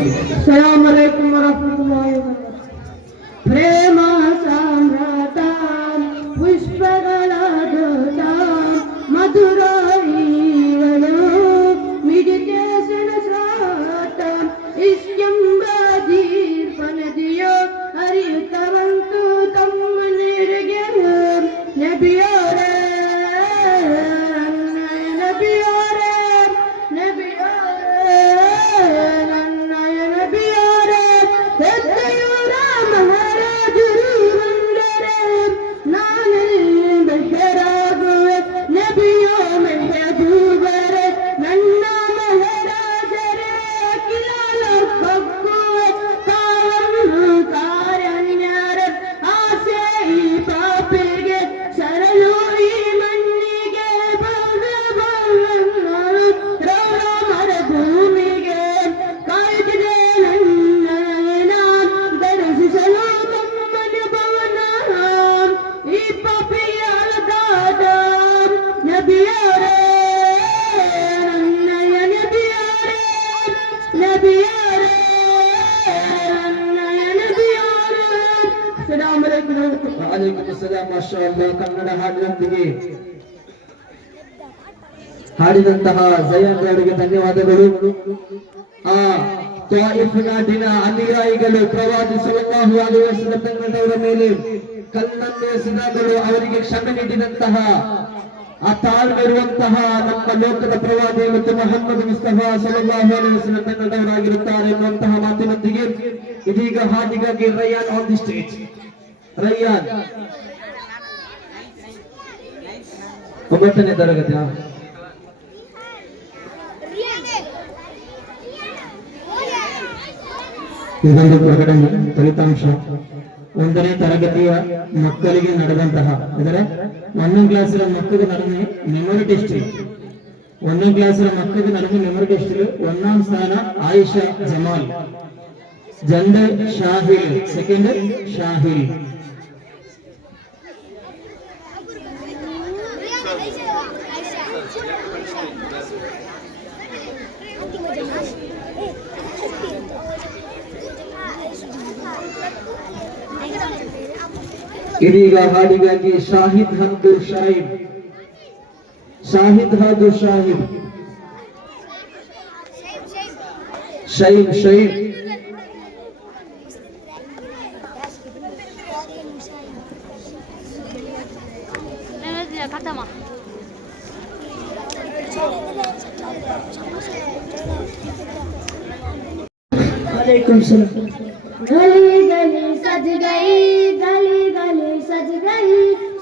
अस्सलाम वालेकुम वरहमतुल्लाहि वबरकातुहू प्रेम सम्राट ಪುಷ್ಪಗಳ ದೋಟ ಮಧುರಾಯಿಗಳು ಮಿಡಿತೇಸನ ಸಾಟ ಇಷ್ಟೆಂಬ ದೀರ್ಘ ನದಿಯೋ ಹರಿಯುತ್ತವಂತು ತಮ್ಮ ನೆರೆಗೆ ನಬಿಯೋರೇ ನಬಿಯೋರೇ ನಬಿಯೋರೇ ನನ್ನಯ ನಬಿಯೋರೇ ಹೆದ್ದೆಯೂರ ಮಹಾರಾಜರು ಬಂದರೆ ನಾನೆಂದರಾಗುವೆ ನಬಿಯೋ ಮೆಹಬೂಬರೇ ನನ್ನ ಮಹಾರಾಜರೇ ಕಿಲಾಲ ಬಗ್ಗುವೆ ಕಾವನ್ನು ಕಾರ್ಯನ್ಯಾರ ಆಸೆ ಈ ಪಾಪಿಗೆ ಸರಳು ಈ ಮಣ್ಣಿಗೆ ಭವ್ಯಭವನರು ರೌರ ಮರ ಭೂಮಿಗೆ ಕಾಯ್ದಿದೆ ನನ್ನ ದರ್ಶಿಸಲು ತಮ್ಮನ ಭವನ ಈ ಪಾಪಿಯ ಅಲದಾದ ನಬಿಯಾರೇ ನನ್ನಯ ನಬಿಯಾರೇ ನಬಿಯಾರೇ ನನ್ನಯ ನಬಿಯಾರೇ. ಅಸ್ಸಲಾಮು ಅಲೈಕುಂ. ವಅಲೈಕುಂ ಅಸ್ಸಲಾಂ. ಮಾಷಾ ಅಲ್ಲಾಹ್. ಕನ್ನಡ ಹಾಡಿನೊಂದಿಗೆ ಹಾಡಿದಂತಹ ಜಯಂತ್ ಅವರಿಗೆ ಧನ್ಯವಾದಗಳು. ಆ ತ್ವಾಯಿಫ್ ನಾಡಿನ ಅನುಯಾಯಿಗಳು ಪ್ರವಾದಿ ಸಲ್ಲಲ್ಲಾಹು ಅಲೈಹಿ ವಸಲ್ಲಂ ತಂಗಳವರ ಮೇಲೆ ಕಲ್ಲನ್ನು ಎಸೆದಾಗಲೂ ಅವರಿಗೆ ಕ್ಷಮೆ ನೀಡಿದಂತಹ ಆ ತಾಳ್ಮೆರುವಂತಹ ನಮ್ಮ ಲೋಕದ ಪ್ರವಾದಿ ಮತ್ತು ಮುಹಮ್ಮದ್ ಮುಸ್ತಫಾ ಸಲ್ಲಲ್ಲಾಹು ಅಲೈಹಿ ವಸಲ್ಲಂ ತಂಗಳವರಾಗಿರುತ್ತಾರೆ ಎನ್ನುವಂತಹ ಮಾತಿನೊಂದಿಗೆ ಇದೀಗ ಹಾಡಿಗಾಗಿ ರಯ್ಯಾನ್ ಆನ್ ದಿ ಸ್ಟೇಜ್. ರಯ್ಯಾನ್ 9ನೇ ತರಗತಿ. ಇದೊಂದು ಪ್ರಕಟಣೆ ಫಲಿತಾಂಶ 1ನೇ ತರಗತಿಯ ಮಕ್ಕಳಿಗೆ ನಡೆದಂತಹ ಅಂದರೆ 1ನೇ ಕ್ಲಾಸಿನ ಮಕ್ಕಳಿಗೆ ನಡೆದ ಮೆಮೊರಿ ಟೆಸ್ಟ್. 1ನೇ ಕ್ಲಾಸಿನ ಮಕ್ಕಳಿಗೆ ನಡೆದ ಮೆಮೊರಿ ಟೆಸ್ಟ್ 1ನೇ ಸ್ಥಾನ Ayesha Jamal, gender Shahil, second Shahil. ಇದೀಗ ಹಾಡಿಗಾಗಿ ಶಾಹಿದ್ ಹಾಗೂ ಶಾಹಿದ್, ಶಾಹಿದ್ ಹಾಗೂ ಶಾಹಿದ್, ಶೈನ್ ಶೈನ್. वालेकुम सलाम. गली गली सज गई, गली गली सज गई,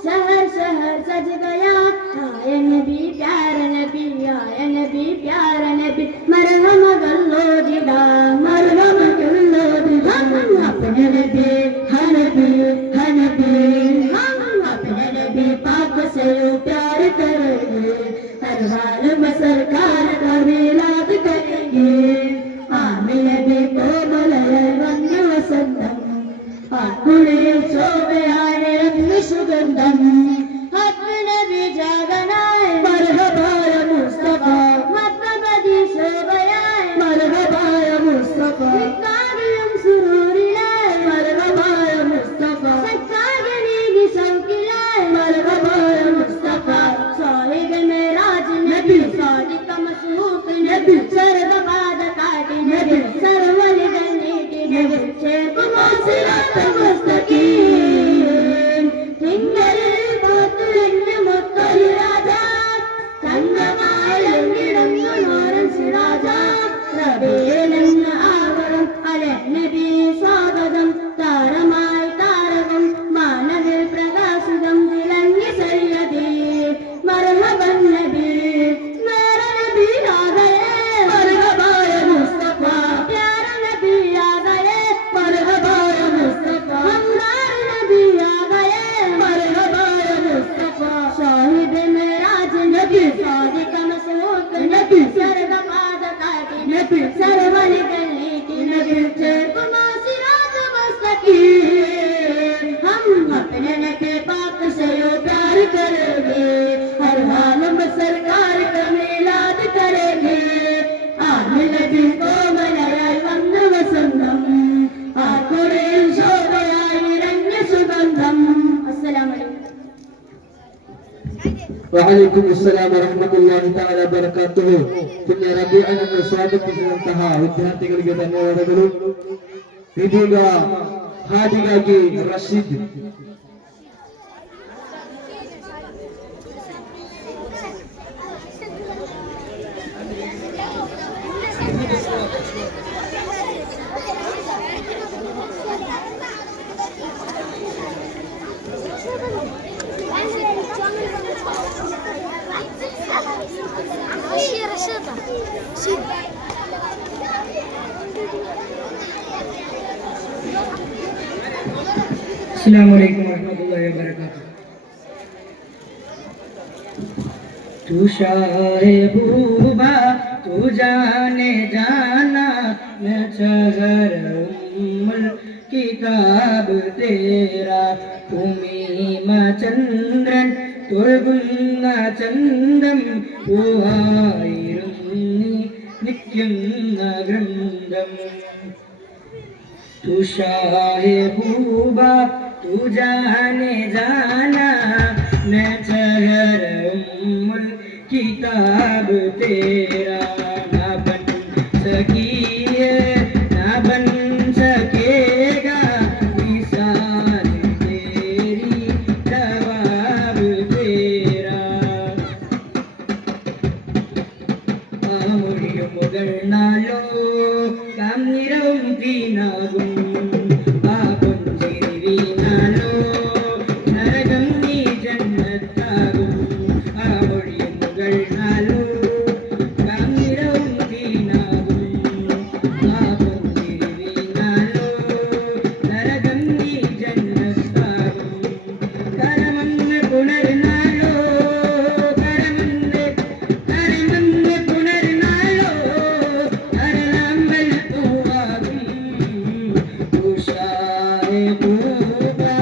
शहर शहर सज गया. आए नबी प्यार नबी, आए नबी प्यार नबी. मरहम गल्लो दिदा, मरहम गल्लो दिदा. हम अपने नबी हनबी हनबी, हम अपने नबी पाक से प्यार करेंगे. हर हाल में सरकार का मिलाद करेंगे. आमिन नबी को मलय वंद वसंतम, आकुलिल शोभयाने रत्न सुगंधम. हक नबी जागनाए मरहबा या मुस्तफा, मतबदी शोभयाए मरहबा या मुस्तफा. कागियम सुरूरिलाए मरहबा या मुस्तफा, सच्चागनीगी शौकिलाए मरहबा या मुस्तफा. साहिब मेराज नबी, सादिक मसलूक नबी, सरद बाद काटी नबी, सरवल गन्नीटी नबी. शेख सिरात मुस्तकीम, തിങ്കളിൽ പോത്തുലഞ്ഞ മുത്തൊരു രാജ, തങ്കമായിലങ്ങിടന്നു നോരൻ സിറാജ. റബീലെന്ന ആവരം അല നബി സ്വാഗതം, താരമായി താരകം മാനവിൽ പ്രകാശിതം വിളങ്ങി സയ്യദി. മർഹബൻ നബി, മേര നബി ആ ഗയേ, മർഹബാ യാ മുസ്തഫ. പ്യാര നബി ആ ഗയേ, മർഹബാ യാ മുസ്തഫ. हमदार नबी आ गए, मरहबा या मुस्तफा. शाहिद मेराज नबी, सादिक मसलूक नबी, सरद बाद काटी नबी, सरवल गन्नीटी नबी. शेख വഅലൈക്കും അസ്സലാം വറഹ്മത്തുള്ളാഹി തആല വബറകാതുഹു. പിന്നെ റബീഅനെ സ്വാഗತಿಸಿದಂತಹ ವಿದ್ಯಾರ್ಥಿಗಳಿಗೆ ಧನ್ಯವಾದಗಳು. ಇದೀಗ ಹಾಡಿಗಾಗಿ ರಶೀದ್ अस्सलाम वालेकुम रहमतुल्लाहि व बरकातुहू। तू शाहे बूबा तू जाने जाना मैं शहर उम्मुल किताब तेरा ഭൂമിമ ചന്ദ്രൻ തൊഴുകുന്ന ചന്തം പൂവായിരും നിൽക്കുന്ന ഗ്രന്ഥം तू शाहे बूबा तू जाने जाना मैं शहर उम्मुल किताब तेरा ना बन सकी है ना बन सकेगा मिसाल तेरी जवाब तेरा ആമൊഴിയും മുകർന്നാലോ കാമിരവും തീനാകും ആ പൊഞ്ചിരി വീണാലോ നരകം നീ ജന്നത്താകും ആമൊഴിയും മുകർന്നാലോ കാമിരവും തീനാകും ആ പൊഞ്ചിരി വീണാലോ നരകം നീ ജന്നത്താകും കരമന്ന് പുണർന്നാലോ കരമന്ന് പുണർന്നാലോ കരളമ്പൽ പൂവാകും तू शाहे बूबा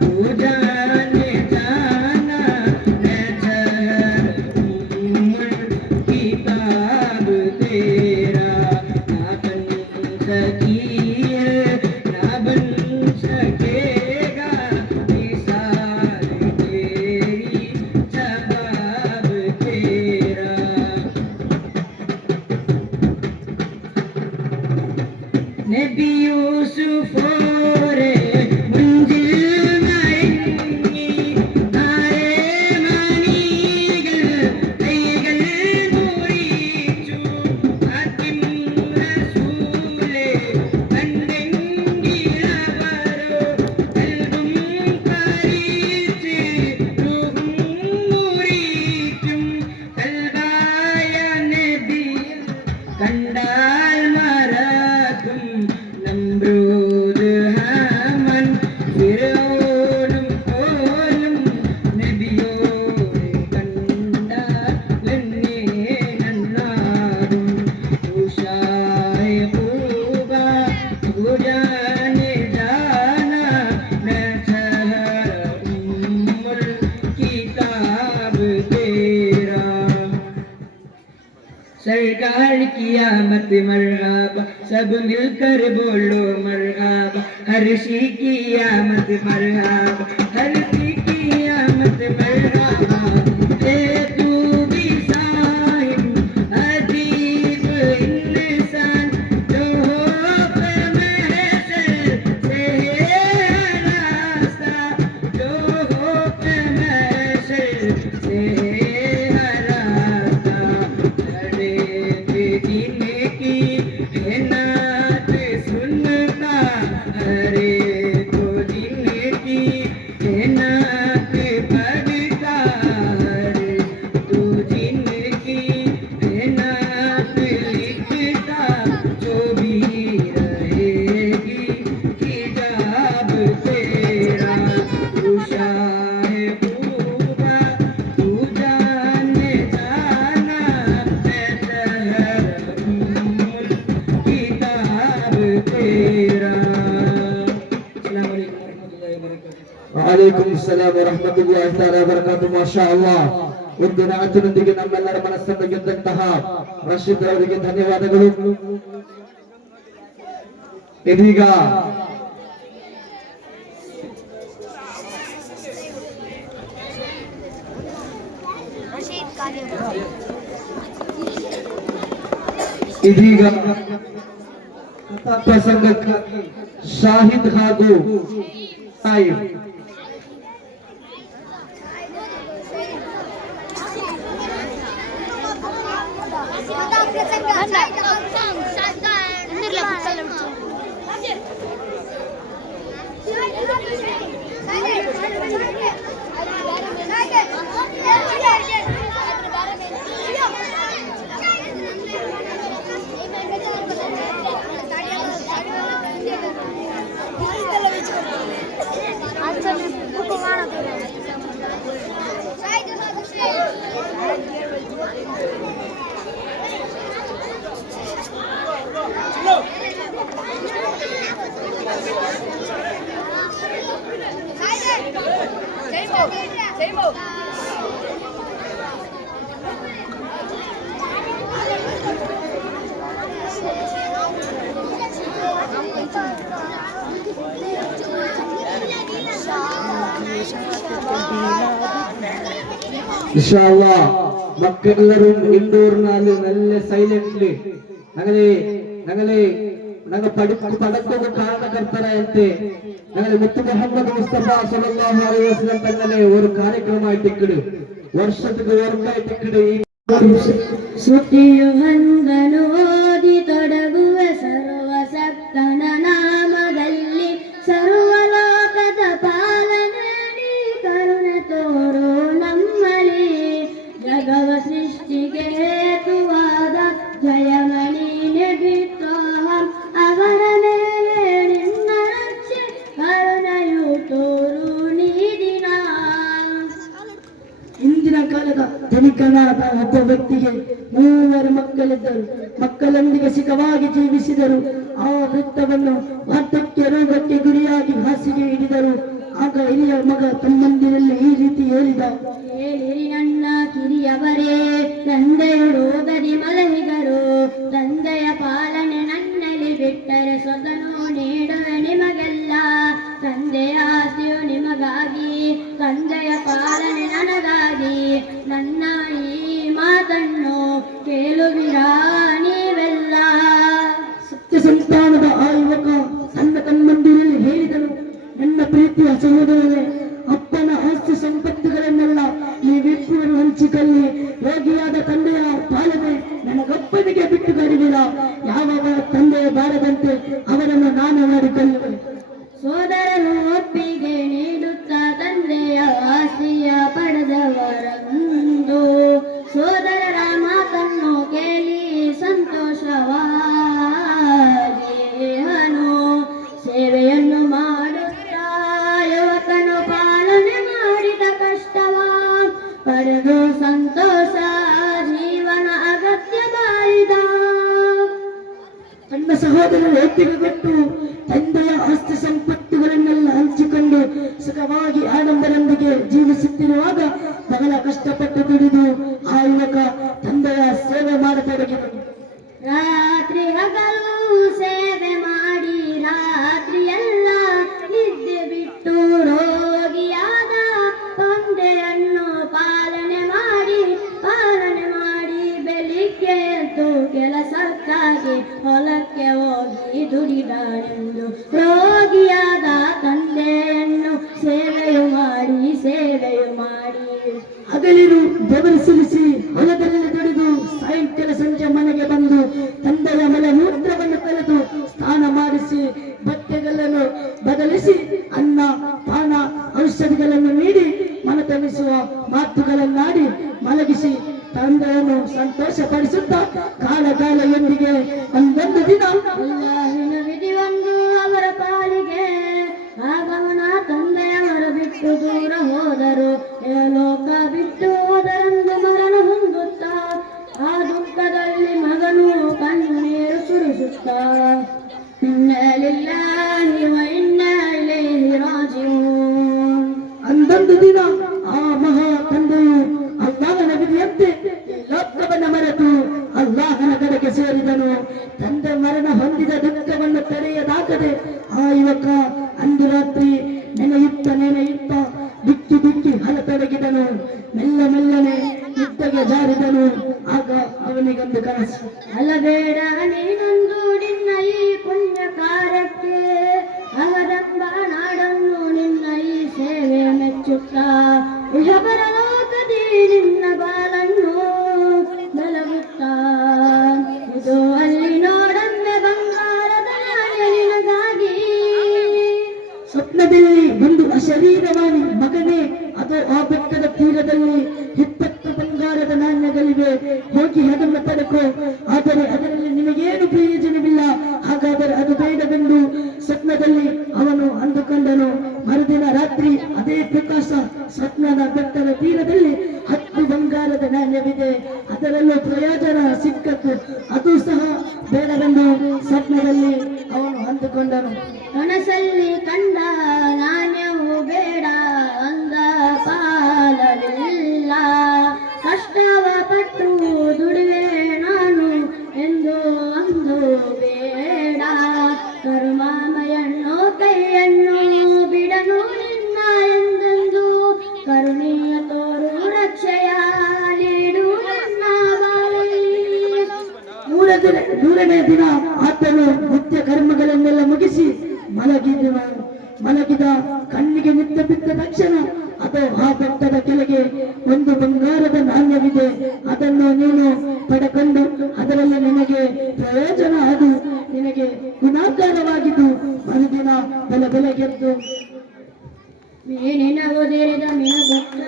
तू जाने जाना मैं शहर उम्मुल किताब तेरा ना बन सकी है ना बन सकेगा मिसाल तेरी जवाब तेरा നബി യൂസുഫോരെ മുഞ്ചിൽ മയങ്ങി നാരേ മണികൾ കൈകൾ മുറിച്ചു ആദ്യം റസൂലേ കണ്ടെങ്കിലവരോ കൽബും കരിച്ച് റൂഹും മുറിക്കും കൽബായ നബിയിൽ കണ്ടാൽ മറക്കും നമ്രൂദ് ഹാമൻ ഫിറൗനും പോലും നബിയോരെ കണ്ടാലെന്നെ നന്നാകും തൂ ഷാഹെ ഖൂബാ തൂ ജാനെ ജാനാ मैं शहर उम्मुल किताब तेरा सरकार कियामत मरहबा सब मिलकर बोलो मरहबा हर्षी कियामत मरहबा हर्षी कियामत मरहबा ए तू भी साहिब अजीब इंसान जो हो पे महशर से है रास्ता जो हो पे महशर से है रास्ता अरे दिन की है नात सुनता अरे तो दिन की है नात पढ़ता अरे तो दिन की है नात लिखता जो भी रहेगी किताब तेरा तू शाहे बूबा तू जाने जाना मैं शहर उम्मुल किताब तेरा। अस्सलाम वालेकुम रहमतुल्लाहि व बरकातुहू। വഅലൈക്കും അസ്സലാം വറഹ്മത്തുള്ളാഹി തആല വബറകാതുഹു. മാഷാ അല്ലാഹ്. ಒಂದು ನಾಟನೊಂದಿಗೆ ನಮ್ಮೆಲ್ಲರ ಮನಸ್ಸನ್ನು ಗೆದ್ದಂತಹ ರಶೀದ್ ಅವರಿಗೆ ಧನ್ಯವಾದಗಳು. ಇದೀಗ ಇದೀಗ ಕಥಾ ಪ್ರಸಂಗಕ್ಕಾಗಿ ಶಾಹಿದ್ ಹಾಗೂ ಸಾಯಿಬ್ ഇൻഷാല്ലാ മക്കളെല്ലാരും ഇൻഡോറിനാല് നല്ല സൈലന്റ്ലി ഞങ്ങളെ പടക്കൊക്കെ കാരണകർത്തരായത്തെ ഞങ്ങളെ മുത്തു മുഹമ്മദ് മുസ്തഫ സല്ലല്ലാഹു അലൈഹി വസല്ലം തങ്ങളെ ഒരു ಕಾರ್ಯಕ್ರಮമായിട്ട് ഇക്കിട് ವರ್ಷಕ್ಕೆ ವರ್ಗಾയിട്ട് ಇಕ್ಕಿಡು ಶ್ರುತಿಯು ಹಂಗನೋದಿ ತೊಡಗುವ ಸರ್ವಸಕ್ತನ ನಾಮದಲ್ಲಿ ಸರ್ವಲೋಕದ ಪಾಲನೆ ಕರುಣೆ ತೋರು ನಮ್ಮಲ್ಲಿ ಜಗವ ಸೃಷ್ಟಿಗೆ ಹೇತುವಾದ ಜಯಮಣಿ ಬಿತ್ತೋಹಂ ಅವರ ಮೇಲೆ ನಿನ್ನ ರಕ್ಷೆ ಕರುಣೆಯು ತೋರು ನೀಡಿನ. ಇಂದಿನ ಕಾಲದ ಧನಿಕನಾದ ಒಬ್ಬ ವ್ಯಕ್ತಿಗೆ 3 ಮಕ್ಕಳಿದ್ದರು. ಮಕ್ಕಳೊಂದಿಗೆ ಸುಖವಾಗಿ ಜೀವಿಸಿದರು. ಆ ವೃತ್ತವನ್ನು ವಾರ್ಧಕ್ಯ ರೋಗಕ್ಕೆ ಗುರಿಯಾಗಿ ಹಾಸಿಗೆ ಹಿಡಿದರು. ಆಗ ಹಿರಿಯ ಮಗ ತಮ್ಮಂದಿರಲ್ಲಿ ಈ ರೀತಿ ಹೇಳಿದ: ಹೇಳಿರಿ ನನ್ನ ಕಿರಿಯವರೇ, ತಂದೆಯು ರೋಗದಿ ಮಲಹಿದರು. ತಂದೆಯ ಪಾಲನೆ ನನ್ನಲ್ಲಿ ಬಿಟ್ಟರೆ ಸ್ವತನು ನೀಡುವೆ ನಿಮಗೆಲ್ಲ. ತಂದೆಯ ಆಸ್ತಿಯು ನಿಮಗಾಗಿ, ತಂದೆಯ ಪಾಲನೆ ನನಗಾಗಿ. ನನ್ನ ಈ ಮಾತನ್ನು ಕೇಳುವಿರಾ ನೀವೆಲ್ಲ? ಸತ್ಯ ಸಂತಾನದ ಆ ಯುವಕ ತನ್ನ ತಮ್ಮಂದಿರಲ್ಲಿ ಹೇಳಿದನು: ನನ್ನ ಪ್ರೀತಿಯ ಸಹೋದರರೇ, ಅಪ್ಪನ ಆಸ್ತಿ ಸಂಪತ್ತುಗಳನ್ನೆಲ್ಲ ನೀವಿಬ್ಬರು ಹಂಚಿಕೊಳ್ಳಿ. ರೋಗಿಯಾದ ತಂದೆಯ ಪಾಲನೆ ನನಗೊಬ್ಬನಿಗೆ ಬಿಟ್ಟು ಬರುವಿರ. ಯಾವಾಗ ತಂದೆಯ ಬಾರದಂತೆ ಅವರನ್ನು ನಾನು ಮಾಡಿಕೊಳ್ಳುವೆ. ಸೋದರನು ಒಪ್ಪಿಗೆ ನೀಡುತ್ತಾ ತಂದೆಯ ಆಸ್ತಿಯ ಪಡೆದವರಂದು ಸೋದರರ ಮಾತನ್ನು ಕೇಳಿ ಸಂತೋಷವಾಗೇಹನು ಸೇವೆಯನ್ನು ಮಾಡುತ್ತಾ ಯುವಕನು ಪಾಲನೆ ಮಾಡಿದ ಕಷ್ಟವ ಪಡೆದು ಸಂತೋಷ ಜೀವನ ಅಗತ್ಯ ಬಾಳಿದ. ತನ್ನ ಸಹೋದರರು ಒಪ್ಪಿಗೆ ಕೊಟ್ಟು ತಂದೆಯ ಆಸ್ತಿ ಸಂಪತ್ತುಗಳನ್ನೆಲ್ಲ ಹಂಚಿಕೊಂಡು ಸುಖವಾಗಿ ಆಡಂಬರೊಂದಿಗೆ ಜೀವಿಸುತ್ತಿರುವಾಗ ಬಹಳ ಕಷ್ಟಪಟ್ಟು ದುಡಿದು ಆ ಯುವಕ ತಂದೆಯ ಸೇವೆ ಮಾಡತೊಡಗಿದನು. ರಾತ್ರಿ ಹಗಲು ಸೇವೆ ಮಾಡಿ ರಾತ್ರಿಯೆಲ್ಲ ನಿದ್ದೆ ಬಿಟ್ಟು ರೋಗಿಯಾದ ತಂದೆಯನ್ನು ಪಾಲನೆ ಮಾಡಿ ಬೆಳಿಗ್ಗೆ ಎದ್ದು ಕೆಲಸಕ್ಕಾಗಿ ಹೊಲಕ್ಕೆ ಹೋಗಿ ದುಡಿದಾಳೆಂದು ರೋಗಿಯಾದ ತಂದೆಯನ್ನು ಸೇವೆಯು ಮಾಡಿ ಹಗಲಿರು ಬೆವರು ಸುರಿಸಿ ಹೊಲದಲ್ಲಿ ದುಡಿದು ಸಾಯಂಕಾಲ ಸಂಜೆ ಮನೆಗೆ ಬಂದು ತಂದೆಯ ಮಲ ಮೂತ್ರವನ್ನು ಕಳೆದು ಸ್ನಾನ ಮಾಡಿಸಿ ಬಟ್ಟೆಗಳನ್ನು ಬದಲಿಸಿ ಅನ್ನ ಪಾನ ಔಷಧಿಗಳನ್ನು ನೀಡಿ ಮನತನಿಸುವ ಮಾತುಗಳನ್ನಾಡಿ ಮಲಗಿಸಿ ತಂದೆಯನ್ನು ಸಂತೋಷಪಡಿಸುತ್ತಾ ಕಾಲಕಾಲೆಯೊಂದಿಗೆ ಒಂದೊಂದು ದಿನ ಅಲ್ಲಾಹಿನ ವಿಧಿಯೊಂದು ಅವರ ಪಾಲಿಗೆ. ಆಗಮನ ತಂದೆಯವರು ಬಿಟ್ಟು ದೂರ ಹೋದರು. ಲೋಕ ಬಿಟ್ಟು ಹೋದರೆಂದು ಮರಣ ಹೊಂದುತ್ತಾ ಆ ದುಃಖದಲ್ಲಿ ಮಗನು ಕಣ್ಣೀರು ಸುರಿಸುತ್ತಾ ಇನ್ನ ಲಿಲ್ಲಾಹಿ ವ ಇನ್ನ ಇಲೈಹಿ ರಾಜಿಊನ್. ಅಂದೊಂದು ದಿನ ಆ ಮಹಾ ತಂದೆಯು ಅಲ್ಲಾಹನ ವಿಧಿಯಂತೆ ಲೋಕವನ್ನು ಮರೆತು ಅಲ್ಲಾಹನ ಕಡೆಗೆ ಸೇರಿದನು. ತಂದೆ ಮರಣ ಹೊಂದಿದ ದುಃಖವನ್ನು ತಡೆಯದಾಗದೆ ಆ ಯುವಕ ಅಂದು ರಾತ್ರಿ ನೆನೆಯುತ್ತ ಬಿಕ್ಕಿ ಹಲತೊಡಗಿದನು. ಮೆಲ್ಲನೆ ನಿದ್ದೆಗೆ ಜಾರಿದನು. ಆಗ ಅವನಿಗೊಂದು ಕನಸು. ಅಲಬೇಡ ಸ್ವಪ್ನದಲ್ಲಿ ಒಂದು ಅಶರೀರವಾಣಿ, ಮಗನೇ, ಅದು ಆ ಬೆಟ್ಟದ ತೀರದಲ್ಲಿ 20 ಬಂಗಾರದ ನಾಣ್ಯಗಳಿವೆ, ಹೋಗಿ ಅದನ್ನು ಪಡೆಕೋ, ಆದರೆ ಅದರಲ್ಲಿ ನಿನಗೇನು ಪ್ರಯೋಜನವಿಲ್ಲ, ಹಾಗಾದರೆ ಅದು ಬೇಡವೆಂದು ಸ್ವಪ್ನದಲ್ಲಿ ಅವನು ಅಂದುಕೊಂಡನು. ಮರುದಿನ ರಾತ್ರಿ ಅದೇ ಪ್ರಕಾಶ, ಸ್ವಪ್ನದ ಬೆಟ್ಟದ ತೀರದಲ್ಲಿ 10 ಬಂಗಾರದ ನಾಣ್ಯವಿದೆ, ಅದರಲ್ಲೂ ಪ್ರಯೋಜನ ಸಿಕ್ಕತ್ತು, ಅದು ಸಹ ಬೇಡವೆಂದು ಸ್ವಪ್ನದಲ್ಲಿ ಅವನು ಅಂದುಕೊಂಡನು. ಕನಸಲ್ಲಿ ಕಂಡ ನಾಣ್ಯವು ಬೇಡ ಅಂದ ಪಾಲವಿಲ್ಲ, ಕಷ್ಟವ ಪಟ್ಟು ದುಡಿವೆ ನಾನು ಎಂದು ಅಂದು ಬೇಡ, ಕರುಮಾಮಯನ್ನು ಕೈಯನ್ನು ಬಿಡನು ನಿನ್ನ ಎಂದೆಂದು, ಕರುಣೆಯ ತೋರು ರಕ್ಷೆಯ ನೀಡು ನನ್ನ ಬಾಳಲ್ಲಿ. ಮೂರನೇ ದಿನ ಆತನು ನಿತ್ಯ ಕರ್ಮಗಳನ್ನೆಲ್ಲ ಮುಗಿಸಿ ಮಲಗಿದ ಕಣ್ಣಿಗೆ ನಿತ್ಯ ಬಿದ್ದ ತಕ್ಷಣ ಅದು ಆ ಬೆಟ್ಟದ ಕೆಳಗೆ ಒಂದು ಬಂಗಾರದ ನಾಣ್ಯವಿದೆ, ಅದನ್ನು ನೀನು ಪಡೆಕೊಂಡು ಅದರಲ್ಲಿ ನಿನಗೆ ಪ್ರಯೋಜನ, ಅದು ನಿನಗೆ ಗುಣಾಕಾರವಾಗಿದ್ದು. ಮರುದಿನ ಬೆಳಗೆದ್ದು ಮೀನಿನ ಉದಿರಿದ ಮೀನುಗೊಟ್ಟು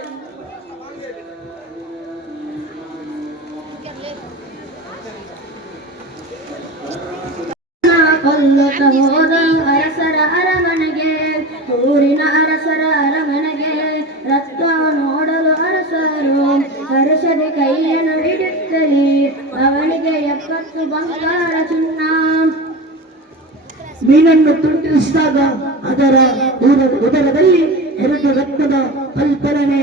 ಕೊಲ್ಲುತ್ತ ಹೋದ ಅರಸರ ಅರಮನೆಗೆ, ಊರಿನ ಅರಸರ ಅರಮನೆಗೆ, ರಕ್ತ ನೋಡಲು ಅರಸರು ಹರ್ಷದೆ ಕೈಯನ್ನು ಹಿಡಿಯುತ್ತಲಿ, ಅವನಿಗೆ 70 ಬಂಗಾರ ಚಿನ್ನ. ಮೀನನ್ನು ತುಂಡಿಸಿದಾಗ ಅದರ ಉದರದಲ್ಲಿ 2 ರಕ್ತದ ಫಲ್ಫಲನೆ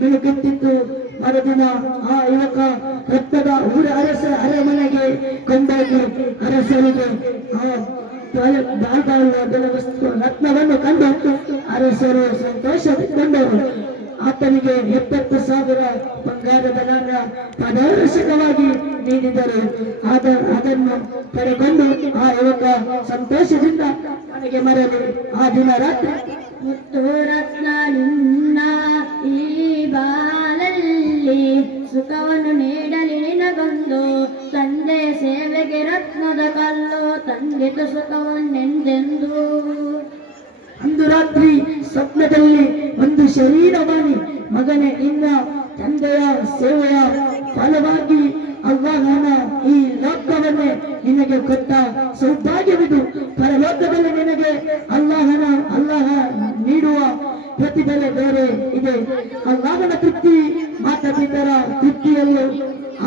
ಮಿನುಗುತ್ತಿತ್ತು. ಮರುದಿನ ಆ ಯುವಕ ರಕ್ತದ ಅರಸ ಅರಮನೆಗೆ ಕೊಂಡೋಗಿ ಅರಸರಿಗೆ ಆ ವಸ್ತು ರತ್ನವನ್ನು ಕಂಡು ಅರಸರು ಸಂತೋಷಗೊಂಡರು. ಆತನಿಗೆ 70,000 ಬಂಗಾರದ ನಾಣ್ಯ ಪಾರದರ್ಶಕವಾಗಿ ನೀಡಿದರು. ಅದನ್ನು ಪಡೆಕೊಂಡು ಆ ಯುವಕ ಸಂತೋಷದಿಂದ ಮನೆಗೆ ಮರಳಿ ಆ ದಿನ ರಾತ್ರಿ ಮುತ್ತು ರತ್ನ ನಿನ್ನ ಈ ಬಾಲಲ್ಲಿ, ಸುಖವನ್ನು ನೀಡಲಿ ನಿನಗೊಂದು ತಂದೆ ಸೇವೆಗೆ ರತ್ನದ ಕಲ್ಲು, ತಂದಿತು ಸುಖವನ್ನೆಂದೆಂದು. ಅಂದು ರಾತ್ರಿ ಸ್ವಪ್ನದಲ್ಲಿ ಒಂದು ಶರೀರವಾಣಿ, ಮಗನೇ, ನಿನ್ನ ತಂದೆಯ ಸೇವೆಯ ಫಲವಾಗಿ ಅಲ್ಲಾಹನ ಈ ಲೋಕವನ್ನೇ ನಿನಗೆ ಕೊಟ್ಟ ಸೌಭಾಗ್ಯವಿದು, ಪರಲೋಕದಲ್ಲಿ ನಿನಗೆ ಅಲ್ಲಾಹ ನೀಡುವ ಪ್ರತಿಫಲ ಬೇರೆ ಇದೆ. ಅಲ್ಲಾಹನ ತೃಪ್ತಿ ಮಾತಾಪಿತರ ತೃಪ್ತಿಯಲ್ಲೂ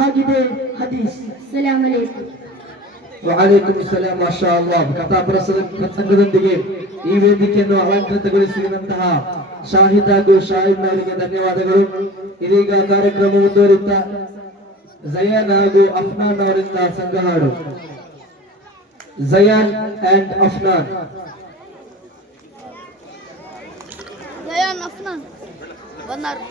ಆಗಿದೆ. ಹದೀಸ್. ಸಲಾಮ್ ಅಲೈಕುಂ. ವಅಲೈಕುಂ ಸಲಾಂ. ಮಾಷಾ ಅಲ್ಲಾಹ್. ಕಥಾ ಪ್ರಸಂಗದೊಂದಿಗೆ ಈ ವೇದಿಕೆಯನ್ನು ಅಲಂಕೃತಗೊಳಿಸಿದಂತಹ ಶಾಹಿದ್ ಹಾಗೂ ಶಾಹಿದ್ ಅವರಿಗೆ ಧನ್ಯವಾದಗಳು. ಇದೀಗ ಕಾರ್ಯಕ್ರಮ ಮುಂದುವರಿಯುತ್ತಾ ಜಯಾನ್ ಹಾಗೂ ಅಫ್ನಾನ್ ಅವರಿಂದ ಸಂಘಹಾಡು. ಜಯಾನ್ ಅಂಡ್ ಅಫ್ನಾನ್. ಜಯಾನ್ ಅಫ್ನಾನ್ ಬಂದರು.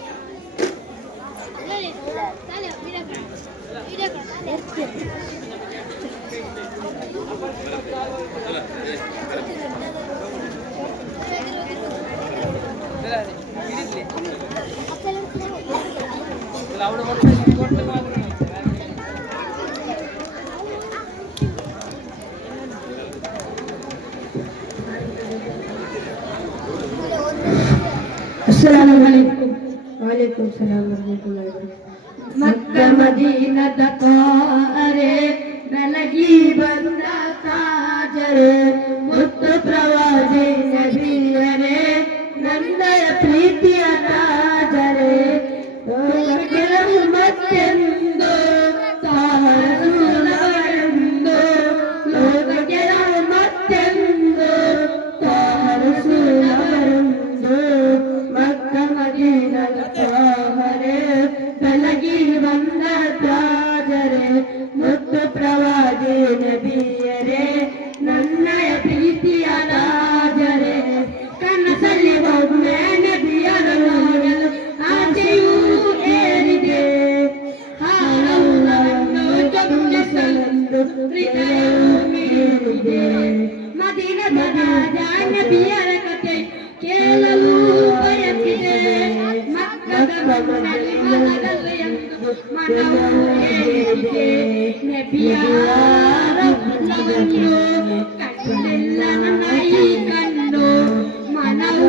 ಅಸ್ಸಲಾಮು ಅಲೈಕುಂ. ವಅಲೈಕುಂ ಸಲಾಂ ವರಹಮತುಲ್ಲಾಹಿ ವಬರಕಾತುಹು. ಮಕ್ಕ ಮದೀನದ ತಾರೆ ಬೆಳಗಿ ಬಂದ ತಾಜರೆ, ಮುತ್ತು ಪ್ರವಾದಿ ನಬಿಯರೇ ನಂದಯ ಪ್ರೀತಿಯ ತಾಜರೆ, ಕೆಲವು ಮತ್ತೆಂದು ತಾರಸುಲರೆಂದು, ಲೋಕ ಕೆಲವು ಮತ್ತೆಂದು ತಾರಸುಲರೆಂದು, ಮಕ್ಕ ಮದೀನದ ತಾರೆ ಬೆಳಗಿ ಬಂದ ತಾಜರೆ, ಮುತ್ತು ಪ್ರವಾದಿ ನಬಿಯರೇ ನನ್ನಯ ಪ್ರೀತಿಯ ತಾಜರೆ, ಕನಸಲ್ಲಿ ಒಮ್ಮೆ ನಬಿಯರ ನೋಡಲು ಆಸೆಯೂ ಏರಿದೆ, ಹಾಲವನ್ನು ಚುಂಬಿಸಲೆಂದು ಹೃದಯವು ಮೀರಿದೆ, ಮದೀನದ ರಾಜ ನಬಿಯರ ಕತೆ ಕೇಳಲು ಬಯಸಿದೆ, ಮಕ್ಕದ ಮಣ್ಣಲ್ಲಿ ಮಲಗಲು ಎಂದು ಮನವು ಏರಿದೆ, ನಬಿಯರ ರತ್ನವನ್ನು ಕಂಡೆಲ್ಲ ನನ್ನ ಈ ಕಣ್ಣು, ಮನವು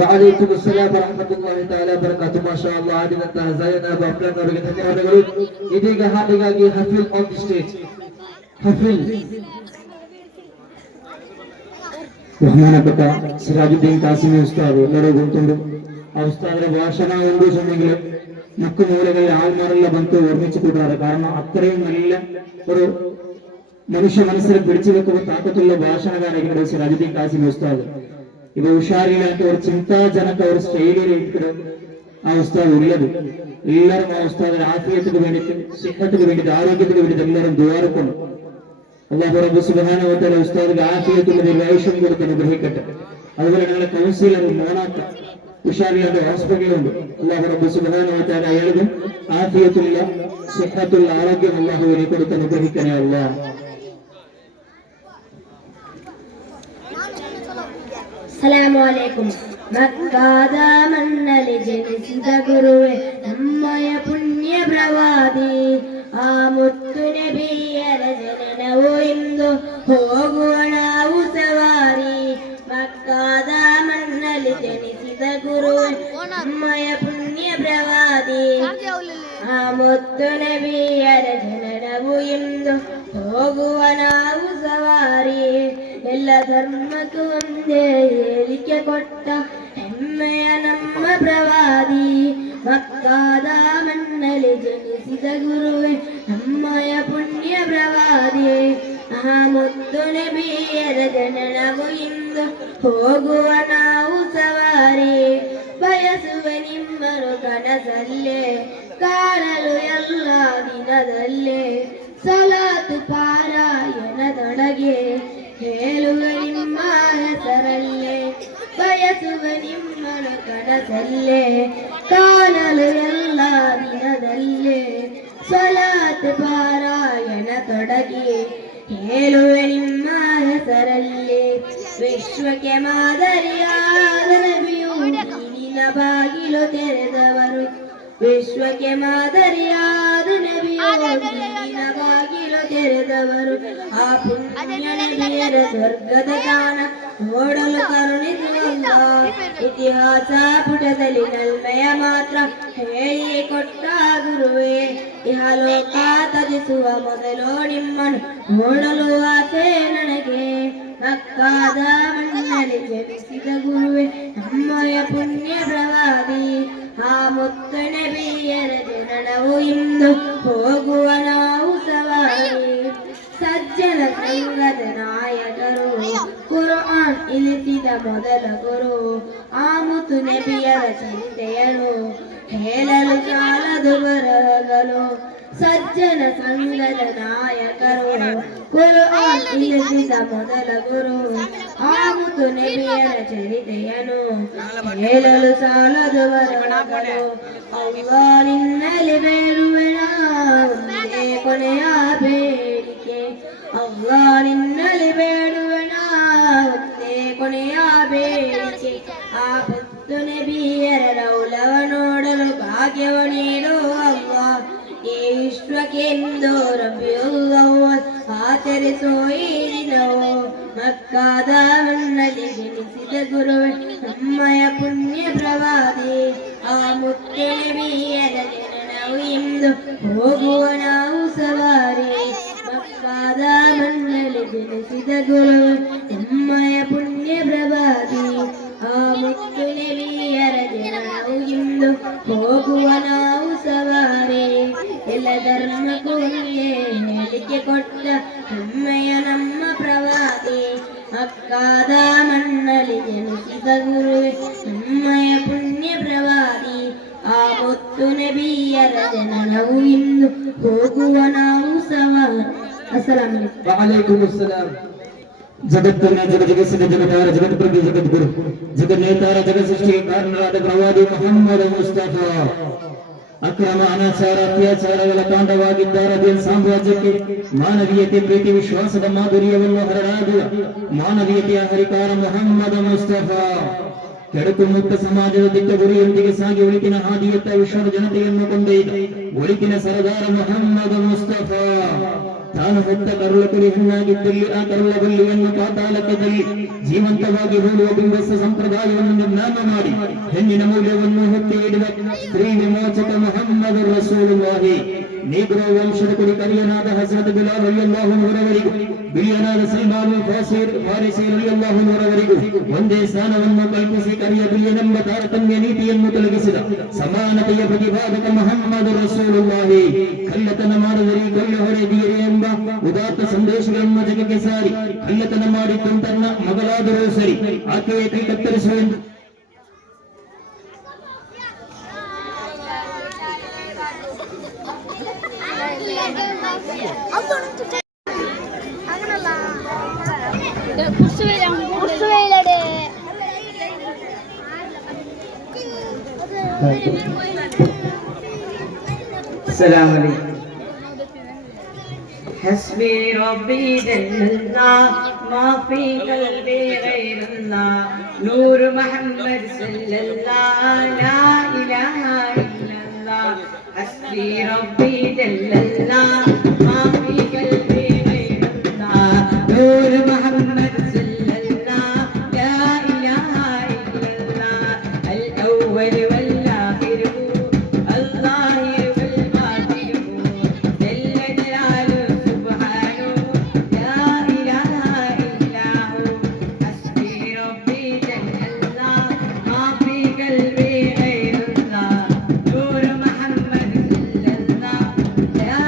وعليكم السلام ورحمة الله تعالى وبركاته. ಮಾಶಾ ಅಲ್ಲಾಹ್ ಆಡಿದಂತಹ ಜಯನಬ್ ಅಫ್ಲಾನ್ ಅವರಿಗೆ ಧನ್ಯವಾದಗಳು. ಇದೀಗ ಹಾಡಿಗಾಗಿ Hafeel on the stage. Hafeel ಬಹಮಾನಪಟ್ಟ ಸಿರಾಜುದ್ದೀನ್ ಕಾಸಿಮಿ ಉಸ್ತಾದ್ ಎಲ್ಲರೂ ಗೊತ್ತುಂಟು. ಆ ಉಸ್ತಾದರ ಭಾಷಣ ಒಂದು ಸಮಯಗಳು ಮಕ್ಕು ಮೂಲೆಗಳಿಗೆ ആൾമാരെല്ല ಬಂತು ವರ್ಣಿಸಿ ಕೊಟ್ಟಾರೆ. കാരണം അത്രയും നല്ല ഒരു മനുഷ്യ മനസ്സിൽ പിടിച്ചു വെക്കുന്ന താക്കത്തുള്ള ഭാഷണകാരനാണ് സിറാജുദ്ദീൻ കാസിമി ഉസ്താദ്. ഇവ ഉഷാരിലായിട്ട് ഒരു ചിന്താജനക ഒരു സ്റ്റൈലിൽ ആ ഉസ്താദ് ഉള്ളത്. എല്ലാവരും ആ ഉസ്താദിന്റെ ആഫിയത്തിന് വേണ്ടിയിട്ട്, സിഹത്തിന് വേണ്ടിയിട്ട്, ആരോഗ്യത്തിന് വേണ്ടിയിട്ട് എല്ലാവരും ദുആറക്കുന്നു. അല്ലാഹു റബ്ബ് സുബ്ഹാനഹു വ തആല ഉസ്താദിന്റെ ആഫിയത്തുള്ള ദീർഘായുഷ്യം കൊടുത്ത് അനുഗ്രഹിക്കട്ടെ. അതുപോലെ ഞങ്ങളുടെ കൗൺസിലർ മോണാക്ക ഉഷാരിയുടെ ഹോസ്പിറ്റലുണ്ട്. അല്ലാഹു റബ്ബ് സുബ്ഹാനഹു വ തആല അയാൾക്കും ആഫിയത്തുള്ള സിഹത്തുള്ള ആരോഗ്യം അല്ലാഹുവിനെ കൊടുത്ത് അനുഗ്രഹിക്കണേ അല്ലാഹ്. അസ്സലാമു മക്കാದ ಮಣ್ಣಲ್ಲಿ ಜನಿಸಿದ ಗುರುವೆ ನಮ್ಮಯ ಪುಣ್ಯ ಪ್ರವಾದಿ. ಆ ಮುತ್ತು ನಬಿಯರ ಜನನವು ಇಂದು ಹೋಗುವ ನಾವು ಸವಾರಿ. ಮಕ್ಕಾದ ಮಣ್ಣಲ್ಲಿ ಜನಿಸಿದ ಗುರುವೆ ನಮ್ಮಯ ಪುಣ್ಯ ಪ್ರವಾದಿ. ಆ ಮುತ್ತು ನಬಿಯರ ಜನನವು ಇಂದು ಹೋಗುವ ನಾವು ಸವಾರಿ. ಎಲ್ಲ ಧರ್ಮಕ್ಕೂ ಒಂದೇ ಹೇಳಿಕೆ ಕೊಟ್ಟ ಹೆಮ್ಮೆಯ ನಮ್ಮ ಪ್ರವಾದಿ. ಮಕ್ಕಾದ ಮಣ್ಣಲ್ಲಿ ಜನಿಸಿದ ಗುರುವೆ ನಮ್ಮಯ ಪುಣ್ಯ ಪ್ರವಾದಿ. ಆ ಮುತ್ತು ನಬಿಯರ ಜನನವು ಇಂದು ಹೋಗುವ ನಾವು ಸವಾರಿ. ಬಯಸುವ ನಿಮ್ಮನು ಕನಸಲ್ಲೇ ಕಾಣಲು ಎಲ್ಲ ದಿನದಲ್ಲೇ ಸಲಾತು ಪಾರಾಯಣದೊಳಗೆ ಹೇಳುವ ನಿಮ್ಮ ಹೆಸರಲ್ಲೇ. ಬಯಸುವ ನಿಮ್ಮನು ಕನಸಲ್ಲೇ ಕಾಣಲು ಎಲ್ಲ ದಿನದಲ್ಲೇ ಸಲಾತು ಪಾರಾಯಣ ತೊಡಗಿ ಹೇಳುವ ನಿಮ್ಮ ಹೆಸರಲ್ಲೇ. ವಿಶ್ವಕ್ಕೆ ಮಾದರಿಯಾದ ನಬಿಯು ನೀನಿನ ಬಾಗಿಲು ತೆರೆದವರು. ವಿಶ್ವಕ್ಕೆ ಮಾದರಿಯಾದ ನಬಿಯು ನೀನಿನ ಬಾಗಿಲು ತೆರೆದವರು. ಆ ಪುಣ್ಯ ನಬಿಯರ ಸ್ವರ್ಗದ ಕಾಣ ನೋಡಲು ಕರುಣಿಸುವಂತ ಇತಿಹಾಸ ಪುಟದಲ್ಲಿ ನಲ್ಮೆಯ ಮಾತ್ರ ಹೇಳಿ ಕೊಟ್ಟ ಗುರುವೇ. ಇಹಲೋಕ ತ್ಯಜಿಸುವ ಮೊದಲು ನಿಮ್ಮನ್ನು ನೋಡಲು ಆಸೆ ನನಗೆ. ಮಕ್ಕಾದ ಮಣ್ಣಲ್ಲಿ ಜನಿಸಿದ ಗುರುವೆ ನಮ್ಮಯ ಪುಣ್ಯ ಪ್ರವಾದಿ. ಆ ಮುತ್ತು ನಬಿಯರ ಜನನವು ಇಂದು ಹೋಗುವ ನಾವು ಸವಾರಿ. ಸಜ್ಜನ ಸಂಘದ ನಾಯಕರು ಕುರ್ಆನ್ ಇಳಿಸಿದ ಮೊದಲ ಗುರು. ಆ ಮುತ್ತು ನಬಿಯರ ಚಿಂತೆಯನು ಹೇಳಲು ಸಾಲದು ಬರಹಗಳು. ಸಜ್ಜನ ಸಂಘದ ನಾಯಕರು ಕುರ್ಆನ್ ಇಳಿಸಿದ ಮೊದಲ ಗುರು. ಆ ಮುತ್ತು ನಬಿಯರ ಚರಿತೆಯನು ಹೇಳಲು ಸಾಲದು ಬರಹಗಳು. ಅಲ್ಲಾಹ್ ನಿನ್ನಲ್ಲಿ ಬೇಡುವೆನ ಒಂದೇ ಕೊನೆಯ ಬೇಡಿಕೆ. ಅಲ್ಲಾಹ್ ನಿನ್ನಲ್ಲಿ ಬೇಡುವೆನ ಒಂದೇ ಕೊನೆಯ ಬೇಡಿಕೆ. ಆ ಮುತ್ತು ನಬಿಯರ ರೌಲವ ನೋಡಲು ಭಾಗ್ಯವ ನೀಡು ಅಲ್ಲಾಹ್. ಈ ವಿಶ್ವಕ್ಕೆಂದು ರಬಿಯುಲ್ ಅವ್ವಲ್ ಆಚರಿಸೋ ಈ ದಿನವು. ಮಕ್ಕಾದ ಮಣ್ಣಲ್ಲಿ ಜನಿಸಿದ ಗುರುವೆ ನಮ್ಮಯ ಪುಣ್ಯ ಪ್ರವಾದಿ. ಆ ಮುತ್ತು ನಬಿಯರ ಜನನವು ಇಂದು ಹೋಗುವ ನಾವು ಸವಾರಿ. ಮಕ್ಕಾದ ಮಣ್ಣಲ್ಲಿ ಜನಿಸಿದ ಗುರುವೆ ನಮ್ಮಯ ಪುಣ್ಯ ಪ್ರವಾದಿ. ಆ ಮುತ್ತು ನಬಿಯರ ಜನನವು ಇಂದು ಹೋಗುವ ನಾವು ಸವಾರಿ. ಎಲ್ಲ ಧರ್ಮಕ್ಕೂ ಒಂದೇ ಹೇಳಿಕೆ ಕೊಟ್ಟ ಹೆಮ್ಮೆಯ ನಮ್ಮ ಪ್ರವಾದಿ. ಮಕ್ಕಾದ ಮಣ್ಣಲ್ಲಿ ಜನಿಸಿದ ಗುರುವೆ ನಮ್ಮಯ ಪುಣ್ಯ ಪ್ರವಾದಿ. ಆ ಮುತ್ತು ನಬಿಯರ ಜನನವು ಇಂದು ಹೋಗುವ ನಾವು ಸವಾರಿ. ಅಸ್ಸಲಾಮು ಅಲೈಕುಂ. ವಅಲೈಕುಂ ಅಸ್ಸಲಾಂ. ಜಗತ್ತನ್ನ ಜಗಜಗಿಸಿದ ಜಗದಾರ ಜಗತ್ಪ್ರಭು ಜಗದ್ಗುರು ಜಗನ್ನೇತಾರ ಜಗಸೃಷ್ಟಿಗೆ ಕಾರಣರಾದ ಪ್ರವಾದಿ ಮುಹಮ್ಮದ್ ಮುಸ್ತಫಾ. ಅಕ್ರಮ ಅನಾಚಾರ ಅತ್ಯಾಚಾರಗಳ ತಾಂಡವಾಗಿದ್ದಾರದೇ ಸಾಮ್ರಾಜ್ಯಕ್ಕೆ ಮಾನವೀಯತೆ ಪ್ರೀತಿ ವಿಶ್ವಾಸದ ಮಾಧುರ್ಯವನ್ನು ಹರಡಾಗುವ ಮಾನವೀಯತೆಯ ಹರಿಕಾರ ಮುಹಮ್ಮದ್ ಮುಸ್ತಫಾ. ಕೆಡುಕು ಮುಕ್ತ ಸಮಾಜದ ದಿಟ್ಟ ಗುರಿಯೊಂದಿಗೆ ಸಾಗಿ ಒಳಿತಿನ ಹಾದಿಯತ್ತ ವಿಶ್ವದ ಜನತೆಯನ್ನು ಕೊಂಡೊಯ್ದ ಒಳಿತಿನ ಸರದಾರ ಮುಹಮ್ಮದ್ ಮುಸ್ತಫಾ. ತಾನು ಹೊತ್ತ ಕರುಳ ಕುರಿ ಹೆಣ್ಣಾಗಿದ್ದಲ್ಲಿ ಆ ಕರುಳ ಬಳ್ಳಿಯನ್ನು ಪಾತಾಳಕ್ಕೆ ತಳ್ಳಿ ಜೀವಂತವಾಗಿ ಹೂಡುವ ಬಿಂಬಸ್ಸ ಸಂಪ್ರದಾಯವನ್ನು ನಿರ್ನಾಮ ಮಾಡಿ ಹೆಣ್ಣಿನ ಮೌಲ್ಯವನ್ನು ಹೊತ್ತಿ ಹಿಡಿದ ಸ್ತ್ರೀ ವಿಮೋಚಕ ಮುಹಮ್ಮದ್ ರಸೂಲುಲ್ಲಾಹಿ ನೀಗ್ರೋ ವಂಶದ ಕುಡಿ ಕರಿಯನಾದ ಹಜರತ್ ಬಿಲಾಲ್ ರಲಿಯಲ್ಲಾಹು ಅನ್ಹುರವರಿಗೂ ಬಿಳಿಯನಾದ ಸಲ್ಮಾನ್ ಫಾರಿಸಿ ರಲಿಯಲ್ಲಾಹು ಅನ್ಹುರವರಿಗೂ ಒಂದೇ ಸ್ಥಾನವನ್ನು ಕಲ್ಪಿಸಿ ಕರಿಯ ಬಿಳಿಯನೆಂಬ ತಾರತಮ್ಯ ನೀತಿಯನ್ನು ತೊಲಗಿಸಿದ ಸಮಾನತೆಯ ಪ್ರತಿಪಾದಕ ಮುಹಮ್ಮದ್ ರಸೂಲುಲ್ಲಾಹಿ ಕಳ್ಳತನ ಮಾಡದಿರಿ ಕೊಲ್ಲ ಹೊಡೆದಿರಿ ಎಂಬ ಉದಾತ್ತ ಸಂದೇಶಗಳನ್ನು ಜಗಕ್ಕೆ ಸಾರಿ ಕಳ್ಳತನ ಮಾಡಿದ್ದು ತನ್ನ ಮಗಳಾದರೂ ಸರಿ ಆಕೆಯ ಕೈ ಕತ್ತರಿಸುವೆಂದು السلام عليكم. حسبي ربي جل الله ما في قلبي غير الله نور محمد صلى الله لا إله إلا الله حسبي ربي جل الله ما في قلبي غير الله نور محمد صلى الله لا إله إلا الله الأول والآخر الظاهر والباطن جل جلاله سبحانه لا إله إلا هو حسبي ربي جل الله ما في قلبي غير الله نور محمد صلى الله لا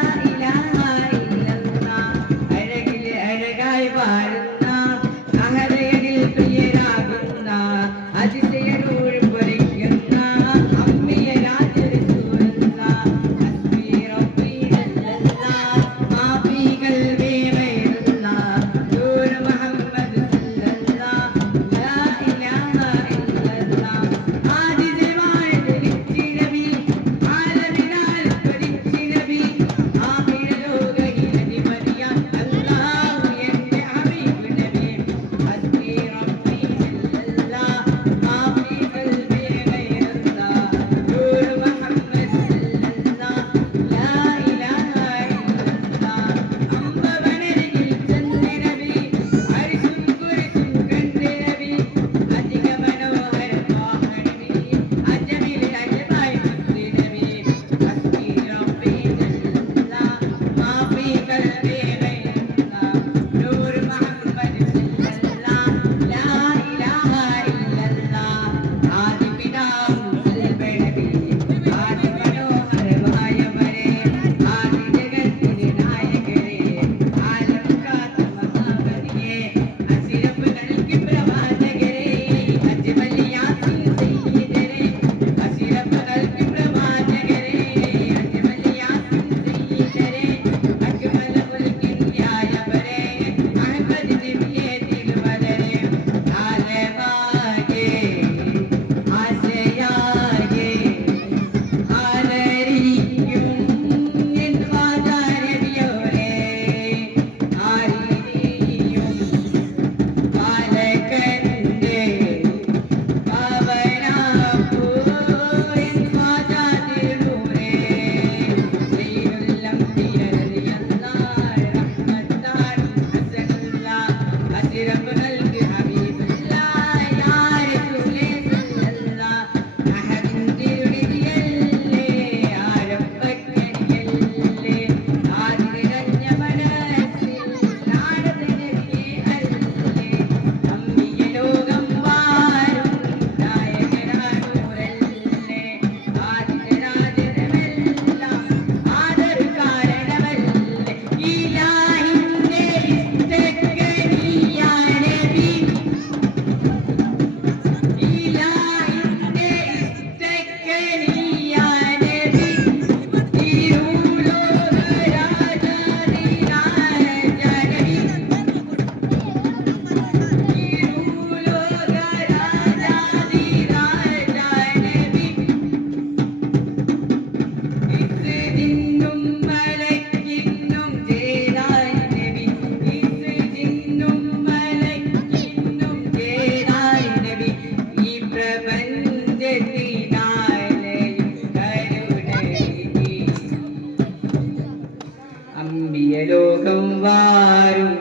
ലോകം വാരും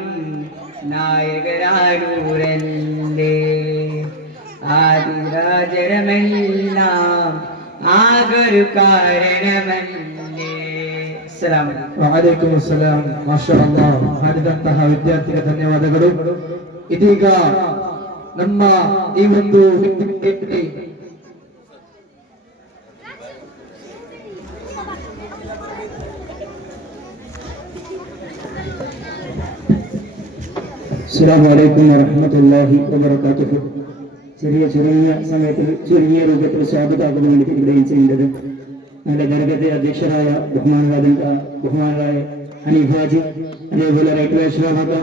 നായകരാരൂരല്ലേ ആദിരാജരമെല്ലാം ആകൊരു കാരണമല്ലേ. അസ്സലാമു അലൈക്കും. ವಅಲೈಕುಂ ಅಸ್ಸಲಾಂ. ಮಾಷಾ ಅಲ್ಲಾಹ್. ಹಾಡಿದಂತಹ ವಿದ್ಯಾರ್ಥಿಗೆ ಧನ್ಯವಾದಗಳು. ಇದೀಗ ನಮ್ಮ ಈ ಒಂದು ವೇದಿಕೆಯಲ್ಲಿ അസ്സലാമു അലൈക്കും വറഹ്മത്തുള്ളാഹി വബറകാതുഹു. ചെറിയ സമയത്തിൽ ചുരുങ്ങിയ രൂപത്തിൽ സ്വാഗതമാകാൻ വേണ്ടി ഇവിടെയും ചെയ്യുന്നത് നല്ല ദർഗത്തെ അധ്യക്ഷരായ ബഹുമാനായ ഹനീഫാജി, അതേപോലെ റൈറ്റ് വേഷമാക്ക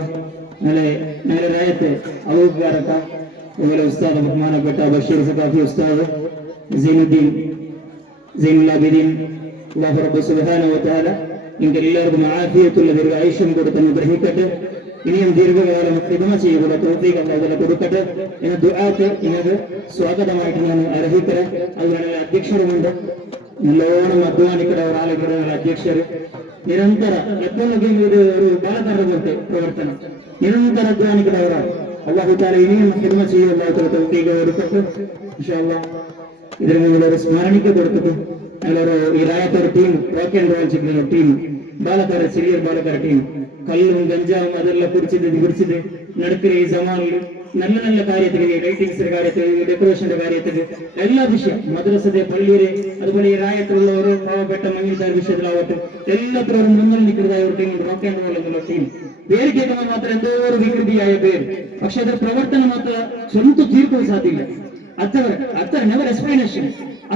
നല്ല രായത്തെ അവകാരക്ക, അതുപോലെ ഉസ്താദ് ബഹുമാനപ്പെട്ട ബഷീർ സഖാഫി ഉസ്താദ്, സൈനുലാബിദീൻ, അല്ലാഹു റബ്ബ് സുബ്ഹാനഹു വ തആല നിങ്ങൾക്ക് എല്ലാവർക്കും ആഫിയത്തുള്ള ദീർഘായുഷ്യം കൊടുത്ത് അനുഗ്രഹിക്കട്ടെ. ഇനിയും ദീർഘകാലം ഖിദ്മ ചെയ്യുക തൗഫീഖ് അല്ലാഹു കൊടുക്കട്ടെ എന്ന ദുആക്ക് ഇന്നത് സ്വാഗതമായിട്ട് ഞാൻ അർഹിക്കട്ടെ. അതുപോലെ അധ്യക്ഷരുമുണ്ട്, നല്ലോണം അധ്വാനിക്കുന്ന ഒരാളുകളുടെ അധ്യക്ഷർ നിരന്തര എപ്പോഴൊക്കെ ഒരു ബാലതരത്തെ പ്രവർത്തനം നിരന്തര അധ്വാനിക്കുന്ന ഒരാൾ അല്ലാഹു തആല ഇനിയും ഖിദ്മ ചെയ്യുക അല്ലാഹു തൗഫീഖ് കൊടുക്കട്ടെ ഇൻഷാ അല്ലാഹ്. ഇതിനു മുന്നിൽ ഒരു സ്മരണിക്ക കൊടുത്തിട്ട് ഞങ്ങളൊരു ഈ രായത്തൊരു ടീം റോക്ക് ആൻഡ് റോൾ ചെയ്യുന്ന ടീം ബാലക്കാര സീനിയർ ബാലക്കാര ടീം കല്ലും ഗഞ്ചാവും അതെല്ലാം കുടിച്ചിട്ട് നടക്കുന്ന ഈ സമാനിൽ നല്ല നല്ല കാര്യത്തിൽ റൈറ്റിംഗ്സിന്റെ കാര്യത്തിൽ ഡെക്കറേഷന്റെ കാര്യത്തിൽ എല്ലാ വിഷയം മദ്രസത്തെ പള്ളിയിലെ അതുപോലെ ഈ രായത്തിലുള്ള ഓരോ പാവപ്പെട്ട മങ്ങിതാർ വിഷയത്തിലാവട്ടെ എല്ലാത്തിലും മുന്നിൽ നിൽക്കുന്നതായ ഒരു ടീം റോക്ക് ആൻഡ് റോൾ എന്നുള്ള ടീം. പേര് കേൾക്കുമ്പോൾ മാത്രം എന്തോ ഒരു വികൃതിയായ പേര്, പക്ഷെ അതിന്റെ പ്രവർത്തനം മാത്രം സ്വന്തം തീർക്കാൻ സാധ്യമില്ല. അത്ര നെവർ എക്സ്പ്ലനേഷൻ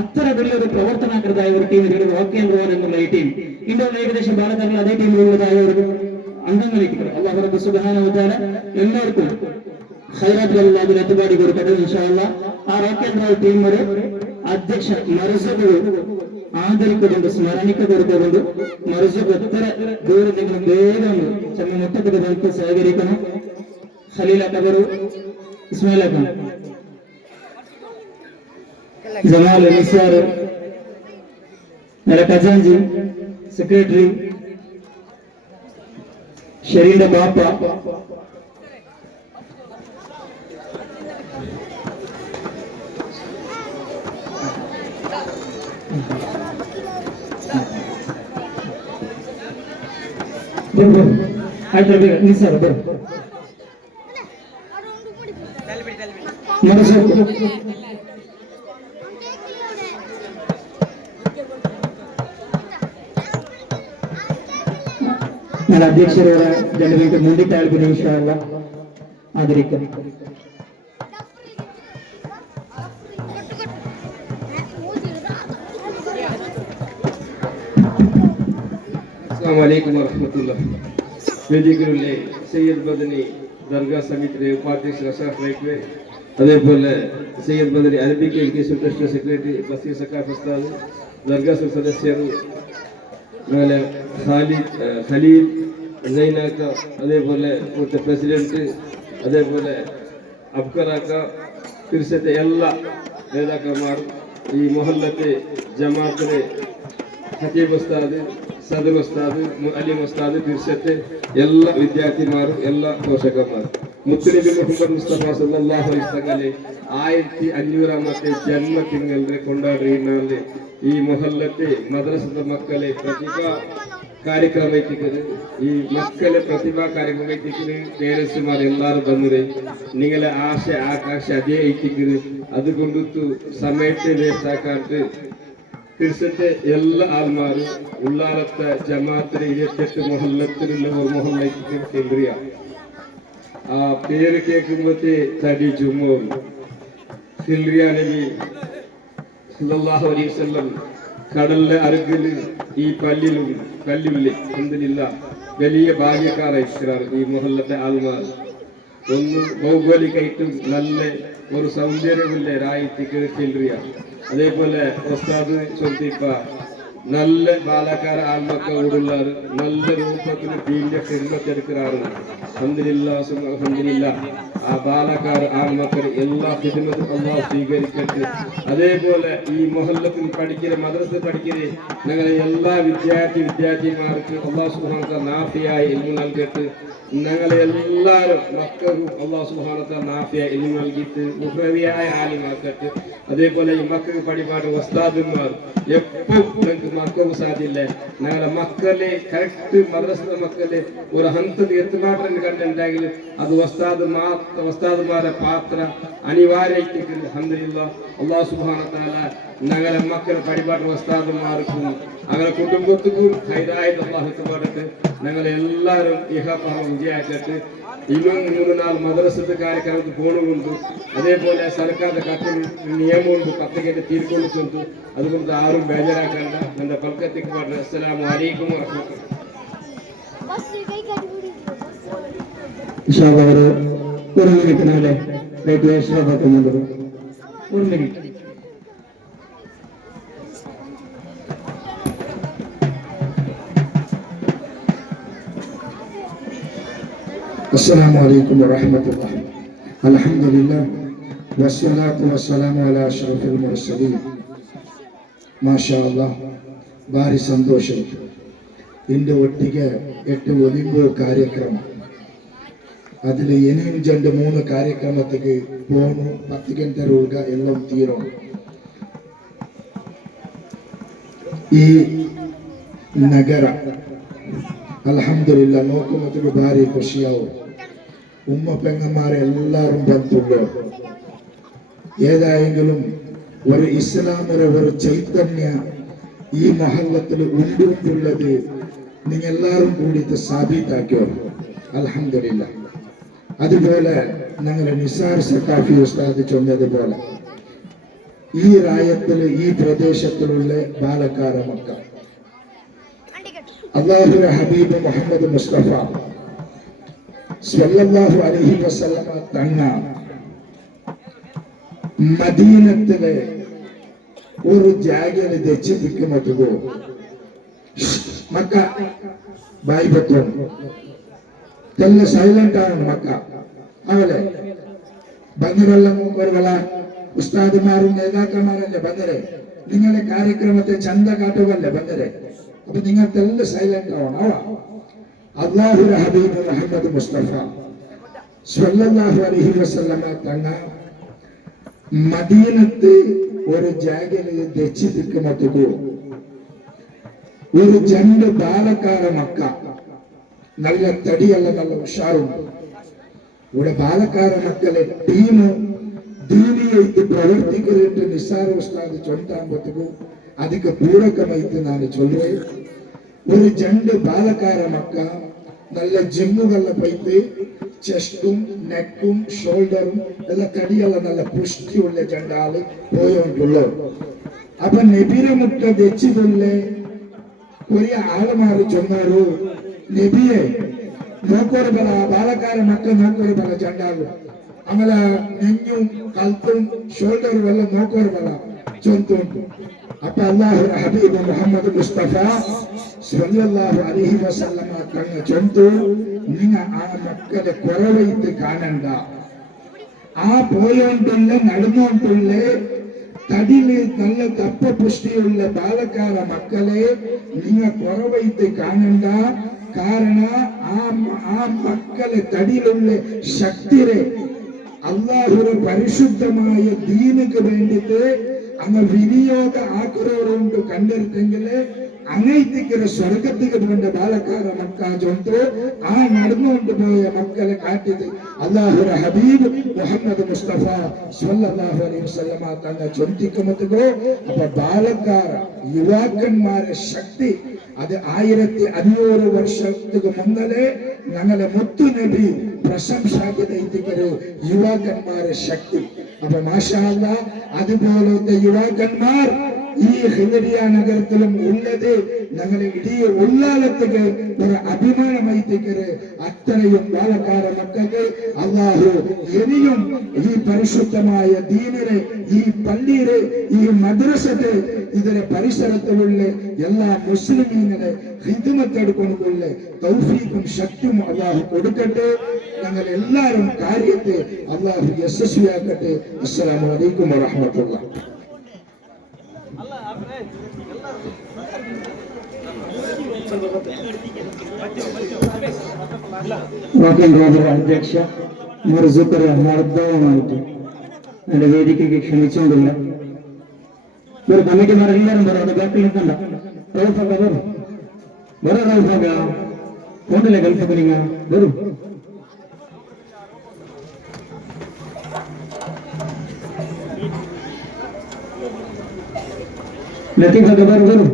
അത്ര വലിയൊരു പ്രവർത്തനാകൃതമായ ഒരു ടീം റോക്ക് ആൻഡ് റോൾ എന്നുള്ള ഈ ടീം ഇന്ത്യയിൽ ഏകദേശം ബാലക്കാരിൽ അതേ ടീമിലുള്ളതായ ഒരു അംഗങ്ങളിലേക്ക് അല്ലാഹു റബ്ബ് സുബ്ഹാനഹു വ തആല എല്ലാവർക്കും ഖൈറാത്തുകൾ അതിൽ എത്തിപ്പാടി കൊടുക്കട്ടെ ഇൻഷാ അല്ലാഹ്. ആ റോക്ക് ആൻഡ് റോൾ ടീം ഒരു അധ്യക്ഷ മർസബ് ആദരിക്കുന്നുണ്ട്, സ്മരണിക്ക കൊടുക്കുന്നുണ്ട്. മർസബ് എത്ര ദൂരത്തെങ്കിലും വേഗം ചെമ്മ മുറ്റത്തൊക്കെ നമുക്ക് സഹകരിക്കണം. ഖലീല കബറു, ഇസ്മായിൽ അക്കം, ജമാൽ നിസാർ, ഖജാൻജി, സെക്രട്ടറി, ഷെരീന്റെ ബാപ്പ, നിസാർ ഞാൻ അധ്യക്ഷരോട് 2 മിനിറ്റ് മുന്നിട്ടാൽപ്പിന് ഇൻഷാ അല്ലാഹ് ആദരിക്കാം. അസ്സലാമു അലൈക്കും വറഹ്മത്തുള്ളാഹി. വേദികളിലെ സയ്യിദ് ബദനി ദർഗാ സമിതിയുടെ ഉപാധ്യക്ഷ അഷ്റഫ് റൈറ്റ്വേ, അതേപോലെ Sayyid Badani Arabic education trust secretary Basheer Saqaf Ustad, ദർഗാ സദസ്യർ ഖലീൽ സൈനാക്ക, അതേപോലെ ഇവിടുത്തെ പ്രസിഡന്റ്, അതേപോലെ അബ്കറാക്ക, തീർച്ചയായിട്ടും എല്ലാ നേതാക്കന്മാരും, ഈ മൊഹല്ലത്തെ ജമാഅത്തിലെ ഹക്കീബ് ഉസ്താദ്, സദർ ഉസ്താദ്, അലിം ഉസ്താദ്, തീർച്ചയായിട്ടും എല്ലാ വിദ്യാർത്ഥിമാരും, എല്ലാ പോഷകന്മാരും, മുത്തനബി മുഹമ്മദ് മുസ്തഫ സല്ലല്ലാഹു അലൈഹി വസല്ലം 1500ാമത്തെ ജന്മദിനങ്ങളെ കൊണ്ടാടുന്ന ഈ മൊഹല്ലത്തെ മദ്രസത്തെ മക്കളെ പ്രതിഭാ ಕಾರ್ಯಕ್ರಮ ಐತಿಕ್ಕದು. ಈ ಮಕ್ಕಳ ಪ್ರತಿಭಾ ಕಾರ್ಯಕ್ರಮ ಐತಿಕ್ಕದು. ಪೇರೆಂಟ್ಸ್ಮಾರ್ ಎಲ್ಲರೂ ಬಂದರೆ ನಿಂಗಲ ಆಸೆ ಆಕಾಂಕ್ಷೆ ಅದೇ ಐತಿಕ್ಕದು. അതുകൊണ്ടു സമയത്തെ വേസ്റ്റ് ആക്കാണ്ട് തീർച്ചയായിട്ട് എല്ലാ ആൾമാരും ഉള്ളാലത്തെ ജമാഅത്തിലെ 28 മൊഹല്ലത്തിലുള്ള ഒരു മൊഹല്ലയ്ക്ക് കേന്ദ്രീയ ആ പേര് കേൾക്കുമ്പോഴത്തെ തടി ജുമ്മോൻ സിൽറിയ നബി സല്ലല്ലാഹു അലൈഹി വസല്ലം കടലിലെ അരുകിൽ ഈ പള്ളിയിലും കല്ലില്ലേ എന്തിനില്ല വലിയ ഭാഗ്യക്കാരായിരിക്കാറ് ഈ മൊഹല്ലത്തെ ആൾമാർ. ഒന്ന് ഭൗഗോളികമായിട്ടും നല്ല ഒരു സൗന്ദര്യമുള്ള രായത്തിക്ക് കേന്ദ്രീയ. അതേപോലെ ഉസ്താദ് ചൊല്ലിപ്പ നല്ല ബാലക്കാര ആൾമക്ക ഓടുള്ളാറ് നല്ല രൂപത്തിൽ ദീന്റെ ഹിർമത്തെടുക്കാറ്. അൽഹംദുലില്ലാ ആ ബാലക്കാർ ആൺമക്കൾ എല്ലാ ഖിദ്മത്തും അല്ലാഹു സ്വീകരിക്കട്ടെ. അതേപോലെ ഈ മൊഹല്ലത്തിൽ പഠിക്കുന്ന മദ്രസ പഠിക്കുന്ന ഞങ്ങളെ എല്ലാ വിദ്യാർത്ഥിമാർക്ക് അല്ലാഹു സുബ്ഹാനഹു വ തആല നാഫിയായ ഇൽമു നൽകട്ടെ. ഞങ്ങളെ എല്ലാവരും മക്കൾക്കും അല്ലാഹു സുബ്ഹാനഹു വ തആല നാഫിയായ ഇൽമു നൽകിയിട്ട് മുഹ്റവിയായ ആലിമാക്കട്ടെ. അതേപോലെ ഈ മക്കൾക്ക് പഠിപ്പാട് ഉസ്താദുമാർ എപ്പോൾ ഞങ്ങൾക്ക് മക്കൾക്ക് സാധ്യമില്ല ഞങ്ങളെ മക്കളെ കറക്റ്റ് മദ്രസ മക്കളെ ഒരു ഹന്തത്തിൽ എത്തുമാറ്റം കണ്ടുണ്ടെങ്കിൽ അത് ഉസ്താദുമാരെ പാത്ര അനിവാര്യമായിട്ട് അൽഹംദുലില്ലാ അല്ലാഹു സുബ്ഹാനഹു വ തആല ഞങ്ങളെ മക്കളെ പഠിപ്പാട് ഉസ്താദുമാർക്കും അങ്ങനെ കുടുംബത്തിനും ഹൈറായത് അല്ലാഹു തആല ഞങ്ങളെ എല്ലാവരും ഇഹപാഹം വിജയാക്കട്ടെ. ഇന്നും 3-4 മദ്രസത്തെ കാര്യക്കാർക്ക് പോണുമുണ്ട്. അതേപോലെ സർക്കാരിന്റെ കത്തിൽ നിയമമുണ്ട്, കത്തിക്കേറ്റ് തീർക്കൊള്ളിച്ചുണ്ട്. അതുകൊണ്ട് ആരും ബേജാറാക്കണ്ട. എന്റെ പൽക്കത്തേക്ക് പറഞ്ഞു. അസ്സലാമു അലൈക്കും വറഹ്മത്തുള്ളാഹി. ഒരു മിനിറ്റിനാലെ ഒരു മിനിറ്റ്. السلام عليكم ورحمة الله. الحمد لله والصلاة والسلام على أشرف المرسلين. ما شاء الله. ಭಾರಿ ಸಂತೋಷ. ಇಂದು ಒಟ್ಟಿಗೆ 8 ಒಲಿಂಬೋ ಕಾರ್ಯಕ್ರಮ. അതിൽ ഇനിയും 2-3 ಕಾರ್ಯಕ್ರಮಕ್ಕೆ പോണു. 10 ಗಂಟೆರೊಳಗ ಎಲ್ಲ തീരും. ഈ നഗര അൽഹംദുലില്ലാ നോക്കുമ്പോൾ ഭാರಿ ಖುಷಿಯಾവും. ഉമ്മ പെങ്ങന്മാരെ എല്ലാവരും ಬಂತುള്ളൂ. ഏതായെങ്കിലും ഒരു ഇസ്ലാമിലെ ഒരു ചൈതന്യ ഈ മഹല്ലത്തിൽ ഉണ്ടുള്ളത് നിങ്ങൾ എല്ലാവരും കൂടിയിട്ട് സാബീതാക്കിയോ അൽഹംദുലില്ലാ. അതുപോലെ ഞങ്ങളെ നിസാർ സഖാഫി ഉസ്താദ് ചൊന്നതുപോലെ ഈ രായത്തിൽ ഈ പ്രദേശത്തിലുള്ള ബാലക്കാര മക്കൾ അല്ലാഹുവിന്റെ ഹബീബ് മുഹമ്മദ് മുസ്തഫ സ്വല്ലല്ലാഹു അലൈഹി വസല്ലമ തങ്ങ മദീനത്തിലെ ഒരു ജാഗയിൽ തെച്ച് നിൽക്കുമ്പോ മക്ക ബായിബത്വം തെല്ല സൈലന്റ് ആണ് മക്ക അവലെ ബന്ധുവെല്ലാം വരുവല ഉസ്താദുമാരും നേതാക്കന്മാരല്ലേ ബന്ധരെ നിങ്ങളുടെ കാര്യക്രമത്തെ ചന്ത കാട്ടുകല്ലേ ബന്ധരെ. അപ്പൊ നിങ്ങൾക്കെല്ലാം സൈലന്റ് ആവണം. അല്ലാഹുവിന്റെ ഹബീബ് മുഹമ്മദ് മുസ്തഫ സ്വല്ലല്ലാഹു അലൈഹി വസല്ലമ തങ്ങ മദീനത്ത് ഒരു ജാഗയിൽ തെച്ച് നിൽക്കുമ്പോ ഒരു 2 ബാലക്കാര മക്ക നല്ല തടിയല്ല നല്ല ഉഷാറുണ്ട്. ഇവിടെ ബാലക്കാര മക്കളെ ടീമ് ദീനിയായിട്ട് പ്രവർത്തിക്കുന്നത് നിസാർ ഉസ്താദ് ചൊല്ലാകുമ്പോ ಅದಕ್ಕೆ ಪೂರಕಮೈತು ನಾನು ಚೊಲ್ಲೆ. ഒരു 2 ബാലക്കാര മക്ക നല്ല ജിമ്മുകള പൈത്ത് ചെസ്റ്റും നെക്കും ഷോൾഡറും എല്ലാം തടിയുള്ള നല്ല പുഷ്ടിയുള്ള ജണ്ടാള് പോയോണ്ടുള്ളൂ. അപ്പൊ നബിരെ മുട്ട വെച്ചിട്ടുള്ളേ ഒരു ആളുമാര് ചൊന്നാರು നബിയെ നോക്കോറ് ബല ബാലക്കാര മക്ക നോക്കോറ് ബല ജണ്ടാಳು ಆಮೇಲೆ ನೆಂಜುം കൽത്തും ഷോൾഡറും എല്ലാം നോക്കോറ് ബല ചൊന്തുണ്ട്. അപ്പൊ അല്ലാഹുവിന്റെ ഹബീബ് മുഹമ്മദ് മുസ്തഫ സ്വല്ലല്ലാഹു അലൈഹി വസല്ലമ തങ്ങൾ ചൊന്തു നിങ്ങ ആ മക്കളെ കുറവായിട്ട് കാണണ്ട. ആ പോയോണ്ടുള്ള നടന്നുകൊണ്ടുള്ള തടിയില് നല്ല തപ്പ പുഷ്ടിയുള്ള ബാലക്കാര മക്കളെ നിങ്ങ കുറവായിട്ട് കാണണ്ട. കാരണ ആ മക്കളെ തടിയിലുള്ള ശക്തിയെ അല്ലാഹുവിന്റെ പരിശുദ്ധമായ ദീനിക്ക് വേണ്ടിയിട്ട് അങ്ങ് വിനിയോഗ ആക്കുറവരുണ്ട് കണ്ടിരുന്നെങ്കില് അങ്ങൈത്തിക്കുന്ന സ്വർഗത്തിക്ക് വേണ്ട ബാലക്കാര മക്ക ചൊന്തു ആ നടന്നുകൊണ്ട് പോയ മക്കളെ കാട്ടിയത് അല്ലാഹുവിന്റെ ഹബീബ് മുഹമ്മദ് മുസ്തഫ സ്വല്ലല്ലാഹു അലൈഹി വസല്ലമ തങ്ങൾ ചൊന്തിക്കുമ്പോ അപ്പൊ ബാലക്കാര യുവാക്കന്മാരെ ശക്തി അത് 1500 വർഷത്തിന് മുന്നേ ഞങ്ങളെ മുത്തു നബി പ്രശംസാക്കിയ യുവാക്കന്മാരെ ശക്തി. അപ്പൊ മാഷാ അല്ലാഹ് അതുപോലത്തെ യുവാക്കന്മാർ ഈ ഹിന്ദരിയ നഗരത്തിലും ഉള്ളത് ഞങ്ങളെ ഇടീ ഉള്ളാലത്തേക്ക് ഒരു അഭിമാനമായിത്തേക്ക് അത്രയും പാലക്കാട് മക്കൾക്ക് അള്ളാഹു ഇനിയും ഈ പരിശുദ്ധമായ ദീനിനെ, ഈ പള്ളിയിലെ, ഈ മദ്രസത്തെ, ഇതിലെ പരിസരത്തിലുള്ള എല്ലാ മുസ്ലിമീങ്ങളെ ഹിദ്മത്തെടുക്കൊണ്ടുള്ള തൗഫീഖും ശക്തിയും അള്ളാഹു കൊടുക്കട്ടെ. ഞങ്ങൾ എല്ലാവരും കാര്യത്തെ അള്ളാഹു യശസ്വിയാക്കട്ടെ. അസ്സലാമു അലൈക്കും വറഹ്മത്തുള്ളാഹി. അധ്യക്ഷ മുർസുക്കർ മർദ്ദവുമായിട്ട് എന്റെ വേദിക്കയ്ക്ക് ക്ഷണിച്ചുകൊണ്ടില്ല. ഒരു കമ്മിറ്റിമാരെല്ലാരും പറയും, അത് ബാക്കിൽ നിൽക്കണ്ട. റൗഫൊക്കെ വരും, വേറെ റൗഫൊക്കെ കൊണ്ടില്ലേ ഗൾഫൊക്കെ നിങ്ങൾ വരും. ലത്തീഫൊക്കെ വരും.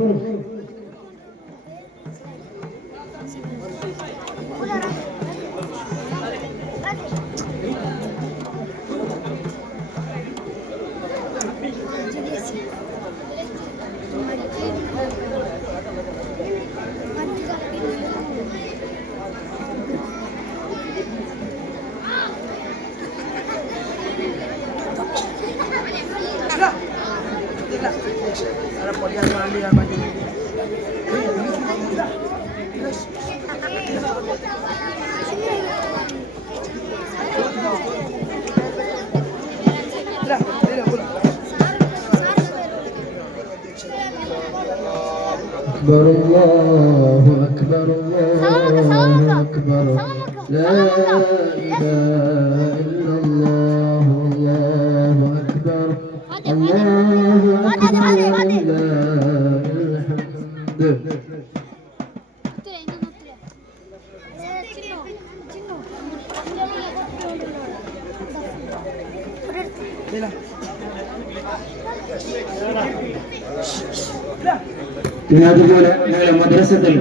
أكبر الله أكبر الله أكبر لا إله إلا الله الله أكبر الله أكبر ولله الحمد. പിന്നെ അതുപോലെ ഞങ്ങളെ മദ്രസത്തിൽ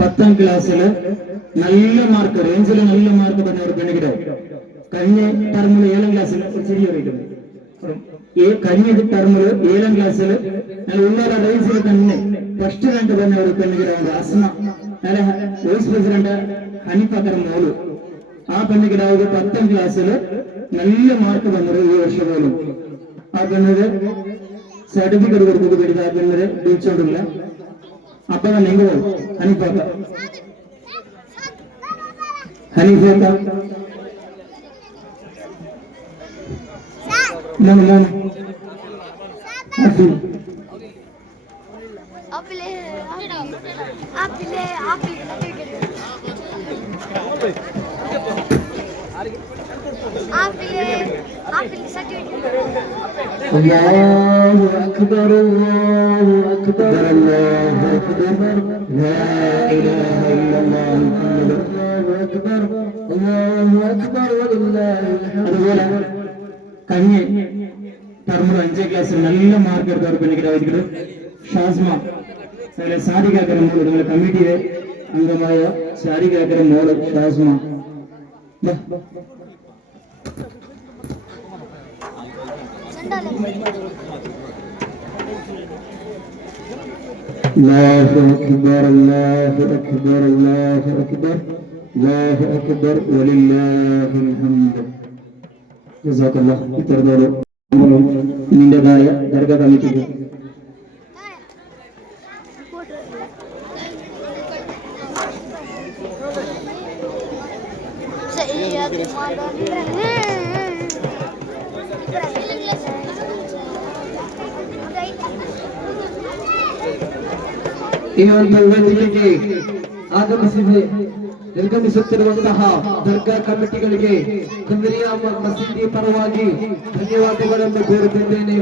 10ാം ക്ലാസ്സിൽ നല്ല മാർക്ക്, റേഞ്ചിൽ നല്ല മാർക്ക് പറഞ്ഞ ഒരു പെൺകിടാവും. കഴിഞ്ഞ ടർമിൽ 7ാം ക്ലാസ്സിൽ ശരിയായിട്ടുണ്ട്. കഴിഞ്ഞ ടർമിൽ 7ാം ക്ലാസ്സിൽ നല്ല ഉന്നത റേഞ്ചിൽ തന്നെ ഫസ്റ്റ് റാങ്ക് പറഞ്ഞ ഒരു പെൺകിടാവുണ്ട്. അസ്മ, നല്ല വൈസ് പ്രസിഡന്റ് ഹനീഫക്കർ മോളു. ആ പെൺകിടാവ് 10ാം ക്ലാസ്സിൽ നല്ല മാർക്ക് വന്നത് ഈ വർഷം പോലും. ആ പെണ്ണത് സർട്ടിഫിക്കറ്റ് കൊടുത്തത് പേടിച്ച് ആ പെണ്ണത് വിളിച്ചോണ്ടില്ല. അപ്പൊ തന്നെ എങ്കോ ഹനീഫക്ക الله أكبر الله أكبر الله أكبر لا إله إلا الله محمد الله أكبر الله أكبر ولله الحمد. കഴിഞ്ഞ ടർമിൽ 5ാം ക്ലാസ്സിൽ നല്ല മാർക്ക് എടുത്ത ഒരു പെൺകിടായിരിക്കും ഷാസ്മ. സാരികാക്കര മോള്, നിങ്ങളുടെ കമ്മിറ്റിയിലെ അംഗമായ സാരികാക്കര മോള് ഷാസ്മ. الله أكبر الله أكبر الله أكبر الله أكبر ولله الحمد. جزاك الله. ഇത്തരത്തോട് നിന്റേതായ ദർഗ കമ്മിറ്റിക്ക് ಈ ಒಂದು ವೇದಿಕೆಗೆ ಆಗಮಿಸಿದೆ ನಿರ್ಗಮಿಸುತ್ತಿರುವಂತಹ ದರ್ಗಾ ಕಮಿಟಿಗಳಿಗೆ ಕುಂದರಿಯಾ ಮಸೀದಿ ಪರವಾಗಿ ಧನ್ಯವಾದಗಳನ್ನು ಕೋರುತ್ತಿದ್ದೇನೆ.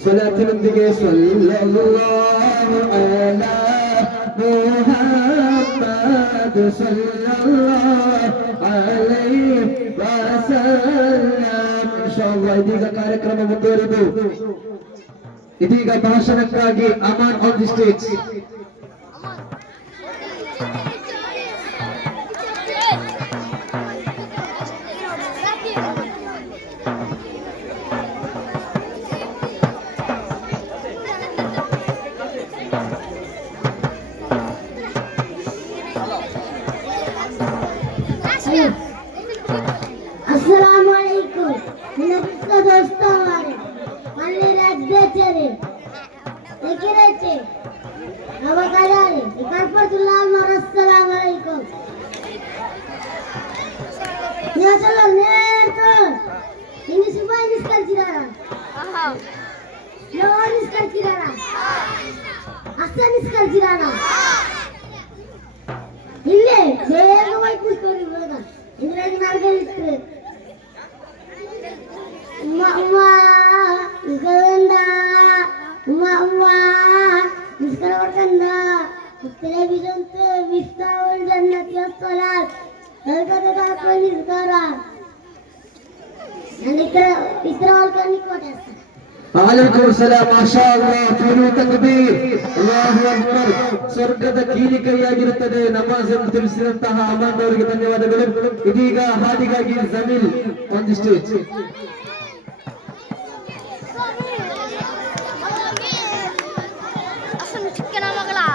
ಸ್ವಲಾತಿನೊಂದಿಗೆ ಸಲ್ಲಲ್ಲಾಹು ಅಲಾ ಮುಹಮ್ಮದ್ ಸಲ್ಲಲ್ಲಾಹು ಅಲೈಹಿ ವಸಲ್ಲಂ. ಇನ್ಶಾಅಲ್ಲಾಹ್ ಇದೀಗ ಕಾರ್ಯಕ್ರಮ ಮುಂದುವರಿದು ಇದೀಗ ಭಾಷಣಕ್ಕಾಗಿ Aman on the stage. Maşallah nerede? Ini semua ini sekali cidara. Lo ini sekali cidara. Asal ini sekali cidara. Ini dia mau ikut kori boleh. Ini lagi narga itu. Mama, ganda. Mama, sekarang ganda. Television tu bisa orang nak tiap solat. Kalau apa ini sekarang? Yang itu orang ni kau dah. Alaikum salam, mashallah, tulu takbir, Allahu Akbar. ಸ್ವರ್ಗದ ಕೀಲಿಕೈಯಾಗಿರುತ್ತದೆ ನಮಾಜ್ ಎಂದು ತಿಳಿಸಿದಂತಹ ಅಮಾನ್ ಅವರಿಗೆ ಧನ್ಯವಾದಗಳು. ಇದೀಗ ಹಾಡಿಗಾಗಿ Jameel on the stage. Asal chicken mangala.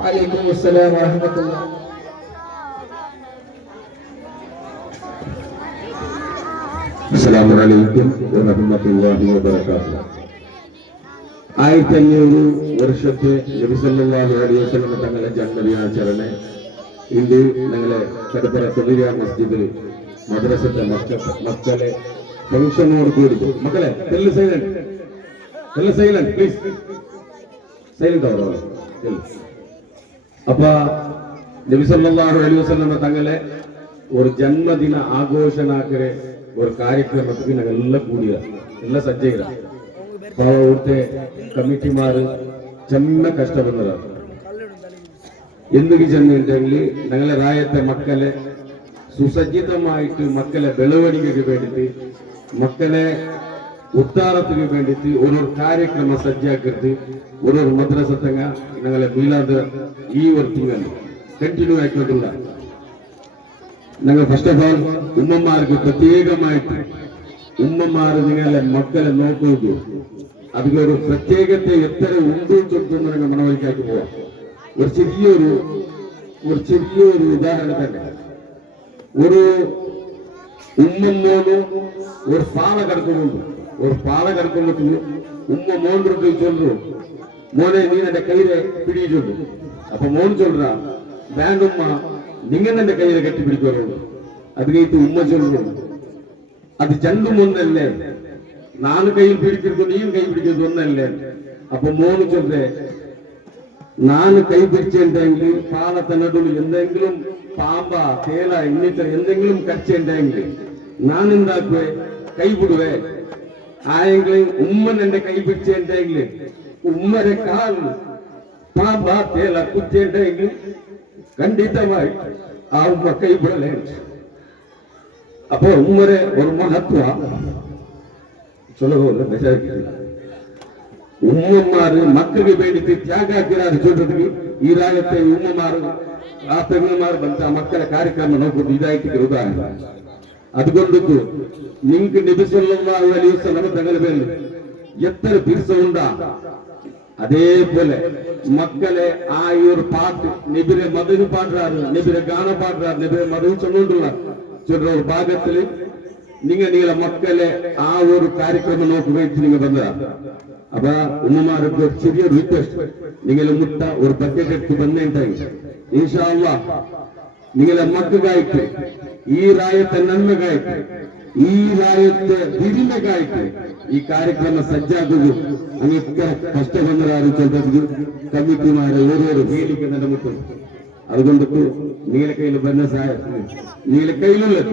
Alaikum salam wa rahmatullah. Assalamualaikum warahmatullahi wabarakatuh. 1500 വർഷത്തെ നബി സല്ലല്ലാഹു അലൈഹി വസല്ലം തങ്ങളുടെ ജന്മദിനാചരണ ഇന്ന് ഞങ്ങളെ കടപ്പുറ സുബിയ മസ്ജിദിൽ മദ്രസത്തെ മക്കളെ ഫംഗ്ഷനോട് കൂടി മക്കളെ സൈലന്റ് പ്ലീസ് സൈലന്റ് ആവോ அப்ப நபி ஸல்லல்லாஹு அலைஹி வஸல்லம் தங்களை ஒரு ஜன்மதின ஆഘോഷനാക്കರೆ ஒரு ಕಾರ್ಯಕ್ರಮಕ್ಕೆ ನಾವೆಲ್ಲ ಕೂಡಿರ ಎಲ್ಲ ಸಜ್ಜೆಗಿರ ಪಾವ ಊಟೆ ಕಮಿಟಿಮಾರು ಚೆನ್ನ ಕಷ್ಟ ಬಂದರ എന്തുക്ക് ചെന്നിട്ടുണ്ടെങ്കിൽ ഞങ്ങളെ രായത്തെ മക്കളെ സുസജ്ജിതമായിട്ട് മക്കളെ ಬೆಳವಣಿಗೆಗೆ വേണ്ടിയിട്ട് മക്കളെ ಉದ್ದಾರತೆಗೆ വേണ്ടിയിട്ട് ഒരു ಕಾರ್ಯಕ್ರಮ ಸಜ್ಜಾಕಿರ್ತಿ ഒരു മദ്രസത്തങ്ങ ഞങ്ങളെ മീലാദ് ഈ ഒരു തിങ്കൾ കണ്ടിന്യൂ ആയിക്കൊണ്ടില്ല ഞങ്ങൾ ഫസ്റ്റ് ഓഫ് ഓൾ ഉമ്മമാർക്ക് പ്രത്യേകമായിട്ട് ഉമ്മമാർ നിങ്ങളെ മക്കളെ നോക്കുക അതിലൊരു പ്രത്യേകത്തെ എത്ര ഉണ്ട് ചൊല്ലുന്ന ഞങ്ങൾ മനോഹരിക്കാക്കി പോവാം ഒരു ചെറിയൊരു ഉദാഹരണം തന്നെ ഒരു ഉമ്മോന് ഒരു പാള കിടക്കുന്നുണ്ട് ഉമ്മ മോൻ്റെ ചൊല്ലു മോനെ നീ എന്റെ കയ്യിലെ പിടിയിട്ടുണ്ട് അപ്പൊ മോൻ ചൊല്ല വേണ്ടുമ്മ നിങ്ങൾ എന്റെ കയ്യിലെ കെട്ടിപ്പിടിക്കുള്ളൂ അത് കഴിഞ്ഞിട്ട് ഉമ്മ ചൊല്ലു അത് രണ്ടും ഒന്നല്ലേ നാല് കയ്യിൽ പിടിക്കുന്നു നീയും കൈ പിടിക്കുന്നത് ഒന്നല്ലേ അപ്പൊ മോന് ചൊല്ലേ ನಾನು ಕೈ പിടിച്ചിട്ടുണ്ടെങ്കിൽ പാളത്തെ നടുവിൽ എന്തെങ്കിലും പാമ്പ തേല എന്നിട്ട് എന്തെങ്കിലും കടിച്ചിട്ടുണ്ടെങ്കിൽ ഞാൻ എന്താക്കുവേ കൈ വിടുവേ ആയെങ്കിലും ഉമ്മൻ എന്റെ കൈ പിടിച്ചെങ്കിൽ ഉമ്മരെ കാൽ പാമ്പേല കുത്തിയെങ്കിൽ ಖಂಡಿತವಾಗಿ ಆ ಉಮ್ಮ ಕೈ ಬಿಡಲೇ. ಅಪ್ಪ ಉಮ್ಮರೆ ಒಂದು ಮಹತ್ವ ಚಲೋ ಬೇಜಾರಿಲ್ಲ. ഉമ്മമാര് മക്കൾക്ക് വേണ്ടിയിട്ട് ത്യാഗാക്കിരാറ് ചൊല്ലുന്നത് ഈ രാജ്യത്തെ ഉമ്മമാർ ആ പെങ്ങന്മാർ ബന്ധ മക്കളെ കാര്യക്രമം നോക്കുന്നത് ഇതായിട്ട് ഉദാഹരണ. അതുകൊണ്ടിട്ട് നിങ്ങൾക്ക് നബി സല്ലല്ലാഹു അലൈഹി വസല്ലം തങ്ങളുടെ പേരിൽ എത്ര ബിർസമുണ്ടാ അതേപോലെ മക്കളെ ആ ഒരു പാട്ട് നബിരെ മധുര പാടുறாரு, നബിരെ ഗാനം പാടുறாரு, നബിരെ മധുര ചൊല്ലുകൊണ്ടുള്ള ഒരു ഭാഗത്തില് നിങ്ങളെ മക്കളെ ആ ഒരു കാര്യക്രമം നോക്കുകയായിട്ട് നിങ്ങൾ വന്നതാണ്. അപ്പൊ ഉമ്മമാർക്ക് ഒരു ചെറിയൊരു റിക്വസ്റ്റ്, നിങ്ങൾ മുട്ട ഒരു ബക്കറ്റ് എടുത്ത് വന്നിട്ടായി ഇൻഷാ അല്ലാഹ് നിങ്ങളെ മക്കൾക്കായിട്ട് ഈ രാജ്യത്തെ നന്മകായിട്ട് ഈ രാജ്യത്തെ വിരിമകായിട്ട് ഈ കാര്യക്രമം സജ്ജാക്കുകയും അങ്ങനത്തെ കഷ്ടമെന്നൊരാരും ചൊല്ലത് കമ്മിറ്റിമാരെ ഓരോരോ വേദിക്ക് നിലമുട്ടും. അതുകൊണ്ടിട്ട് നിങ്ങളെ കയ്യിൽ വന്ന സഹായം നിങ്ങളെ കയ്യിലുള്ളത്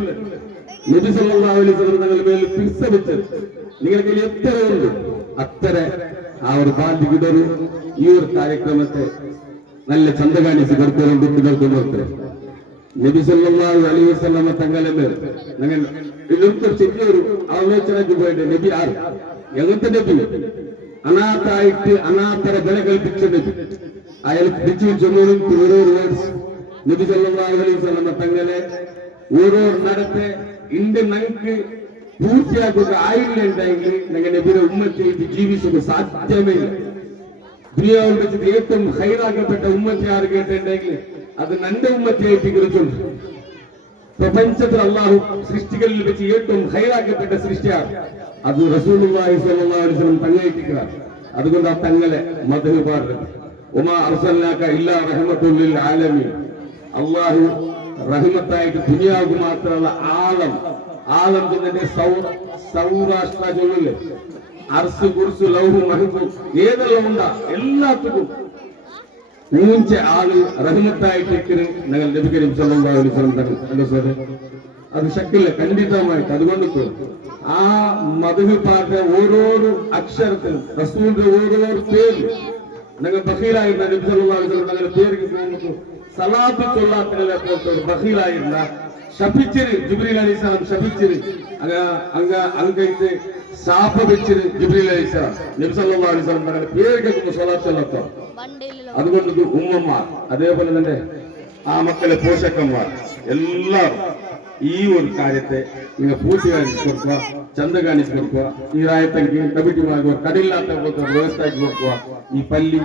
നബി സല്ലല്ലാഹു അലൈഹി വസല്ലം തങ്ങളുടെ മേൽ പിടിച്ചത് നിങ്ങളുടെ കയ്യിൽ എത്ര ഉണ്ട് അത്ര ആ ഒരു ബാധ്യതയൊരു ഈ ഒരു കാര്യക്രമത്തെ നല്ല ചന്ത കാണിച്ച് കൊടുക്കാനും കുട്ടികൾക്ക് നോക്കുക. നബി സല്ലല്ലാഹു അലൈഹി വസല്ലം തങ്ങളുടെ മേൽ ഞങ്ങൾ ഇതിലൊക്കെ ചെറിയൊരു ആലോചനയ്ക്ക് പോയിട്ട് നബി ആര് എങ്ങനത്തെ നബി അനാഥായിട്ട് അനാഥരെ വില കൽപ്പിച്ച നബി അയാൾ പിടിച്ചു ചൊല്ലും ഓരോ വേർഡ്സ് നബി സല്ലല്ലാഹു അലൈഹി വസല്ലം തങ്ങളെ ഓരോ നടത്തെ ഇന്ന് ഞങ്ങൾക്ക് പൂർത്തിയാക്കുക ആയില്ലെങ്കിൽ ഞങ്ങൾ നബിയുടെ ഉമ്മത്തെ ജീവിച്ചത് സാധ്യമേ ഇല്ല. ദുനിയാവിൽ വെച്ചിട്ട് ഏറ്റവും ഹൈറാക്കപ്പെട്ട ഉമ്മത്തെ ആര് കേട്ടിട്ടുണ്ടെങ്കിൽ അത് നന്റെ ഉമ്മത്തെ കുറിച്ചുണ്ട്. പ്രപഞ്ചത്തിൽ അള്ളാഹു സൃഷ്ടികളിൽ വെച്ച് ഏറ്റവും ഹൈറാക്കപ്പെട്ട സൃഷ്ടിയാണ് അത് റസൂലുള്ളാഹി സ്വല്ലല്ലാഹു അലൈഹി വസല്ലം തങ്ങളേറ്റിക്കുകയാണ്. അതുകൊണ്ട് ആ തങ്ങളെ മദ്ഹ് പാടുന്നത് ഉമാ അർസൽനാക ഇല്ലാ റഹ്മത്തുൽ ലിൽ ആലമീൻ. അള്ളാഹു റഹ്മത്തായിട്ട് ദുനിയാവുക്ക് മാത്രമുള്ള ആലം തന്നെ സൗരാഷ്ട്ര ചൊല്ലില്ലേ അർസ് കുർസു ലൗഹു മഹ്ഫൂസ് ഏതെല്ലാം ഉണ്ടാ എല്ലാത്തിനും ഊഞ്ച ആള് റഹ്മത്തായിട്ട് ഞങ്ങൾ നബി കരീം സല്ലല്ലാഹു അലൈഹി വസല്ലം അത് ശക്തിയില്ല ഖണ്ഡിതമായിട്ട്. അതുകൊണ്ട് ആ മദ്ഹ് പാട്ട് ഓരോരോ അക്ഷരത്തിലും റസൂലിന്റെ ഓരോരോ പേര് ഞങ്ങൾ ബഖീലായിരുന്ന നബി സല്ലല്ലാഹു അലൈഹി വസല്ലം ഞങ്ങളുടെ പേർക്ക് പോകുമ്പോൾ സലാത്ത് ചൊല്ലാത്തിനെ പോലത്തെ ഒരു ബഖീലായിരുന്ന ശപിച്ചത് ജിബ്രീൽ അലൈഹിസ്സലാം ശപിച്ചത് അങ്ങ് ശാപ വെച്ചത് ജിബ്രീൽ അലൈഹിസ്സലാം നബി സല്ലല്ലാഹു അലൈഹി വസല്ലം ഞങ്ങളുടെ പേർക്ക് സലാത്ത് ചൊല്ലാത്ത. അതുകൊണ്ട് ഉമ്മമാർ അതേപോലെ തന്നെ ആ മക്കളെ പോഷകന്മാർ എല്ലാവരും ഈ ഒരു കാര്യത്തെ നിങ്ങൾ പൂർത്തിയാക്കി കൊടുക്കുക, ചന്ത കാണിച്ചു കൊടുക്കുക. ഈ രായത്തേക്ക് കമ്മിറ്റിമാർക്ക് കടയില്ലാത്ത വ്യവസ്ഥയാക്കി കൊടുക്കുക. ഈ പള്ളി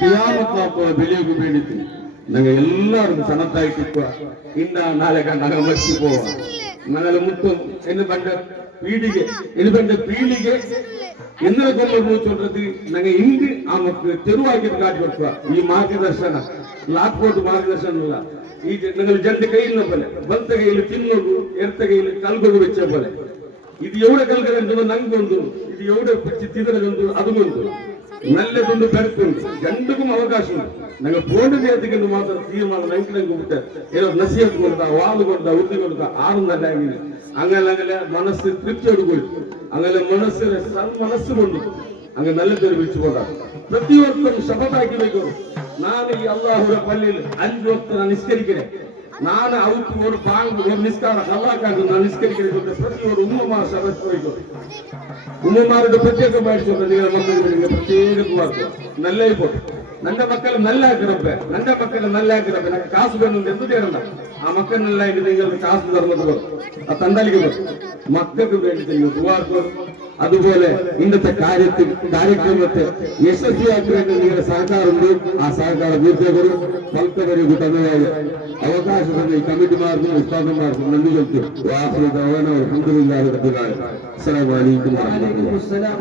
ഖിയാമത്ത് വെളിയൊക്കെ വേണ്ടിയിട്ട് ഞങ്ങൾ എല്ലാവരും സന്നദ്ധായിട്ടിരിക്കുക. ഇന്ന നാളെ ഞങ്ങൾ മരിച്ചു പോവാം ഞങ്ങൾ മുട്ടും എന്ന് പണ്ട പീടികെ എന്നൊക്കെ നമ്മൾ ചൊല്ലത് ഞങ്ങൾ ഇന്ന് ആ മക്കൾ തെരുവാക്കിയിട്ട് കാട്ടി കൊടുക്കുക. ഈ മാർഗദർശന ലാക്കോട്ട് മാർഗദർശനമില്ല. ഈ നിങ്ങൾ രണ്ട് കയ്യിലെ പോലെ ಬಲತ ಕೈಯಲ್ಲಿ ತಿನ್ನೋದು ಎಡತ ಕೈಯಲ್ಲಿ ಕಲ್ಗೊಳ್ಳು വെച്ച പോലെ ಇದು ಎವಡೆ ಕಲ್ಗರಂದು ನಂಗೊಂದು ಇದು ಎವಡೆ പിടിച്ച് തിതരಗೊಂದು അതുകൊണ്ട് നല്ലതൊന്ന് പെരുത്തുണ്ട്. രണ്ടുക്കും അവകാശമുണ്ട്. ഞങ്ങൾ പോണ്ട് നേരത്തേക്ക് മാത്രം തീരുമാനം ഞങ്ങൾക്ക് വിട്ട് ഏതോ നസീഹത്ത് കൊടുത്ത വാത് കൊടുത്ത ഉറുതി കൊടുത്ത ആറുന്നല്ല എങ്ങനെ അങ്ങനെ മനസ്സ് തൃപ്തിയോട് പോയി അങ്ങനെ മനസ്സിനെ മനസ്സുകൊണ്ട് അങ്ങ് നല്ല പേര് വെച്ചു കൊണ്ടാണ് ಪ್ರತಿಯೊಂದು ಶಪಥಾಕಿ ಬೇಕು. ನಾನು ಈ ಅಲ್ಲಾಹುರ ಪಳ್ಳಿಯಲ್ಲಿ 5 ವಕ್ತ ನಾನು ನಿಸ್ಕರಿக்கிறேன். ನಾನು ಅವತ್ತು ಒಂದು ಬಾಂಗ್ ಒಂದು ನಿಸ್ಕಾರ ಹಲ್ಲಾಕಾಗಿ ನಾನು ನಿಸ್ಕರಿக்கிறேன். ಪ್ರತಿಯೊಂದು ಉಮ್ಮಮಾರ ಶಪಥ ಬೇಕು. ഉമ്മമാരുടെ പ്രത്യേകമായിട്ട് നിങ്ങൾ മക്കളുടെ പ്രത്യേകമാക്കുക നല്ല ഇപ്പോൾ ನನ್ನ ಮಕ್ಕಳು നല്ല ആക്കിറപ്പെ ನನ್ನ മക്കളെ നല്ല ആക്കിറപ്പെ എനിക്ക് കാശ് വേണം എന്ത് തരണ്ട ആ മക്കൾ നല്ല നിങ്ങൾക്ക് കാശ് തരുന്നത് ആ തണ്ടാലിക്ക് മക്കൾക്ക് വേണ്ടി നിങ്ങൾ ദുആ. അതുപോലെ ഇന്നത്തെ കാര്യക്രമത്തെ യശസ്വിയാക്കാൻ നിങ്ങളുടെ സഹകാരമുണ്ട്. ആ സഹകാരം പൂർത്തിയാക്കും. ഫലത്തവരെ കൂട്ടുന്നതായ അവകാശം തന്നെ ഈ കമ്മിറ്റിമാർക്കും ഉസ്താദന്മാർക്കും നന്ദി കൽപ്പിക്കും. അൽഹംദുലില്ലാഹി റബ്ബിൽ ആലമീൻ. അസ്സലാമു അലൈക്കും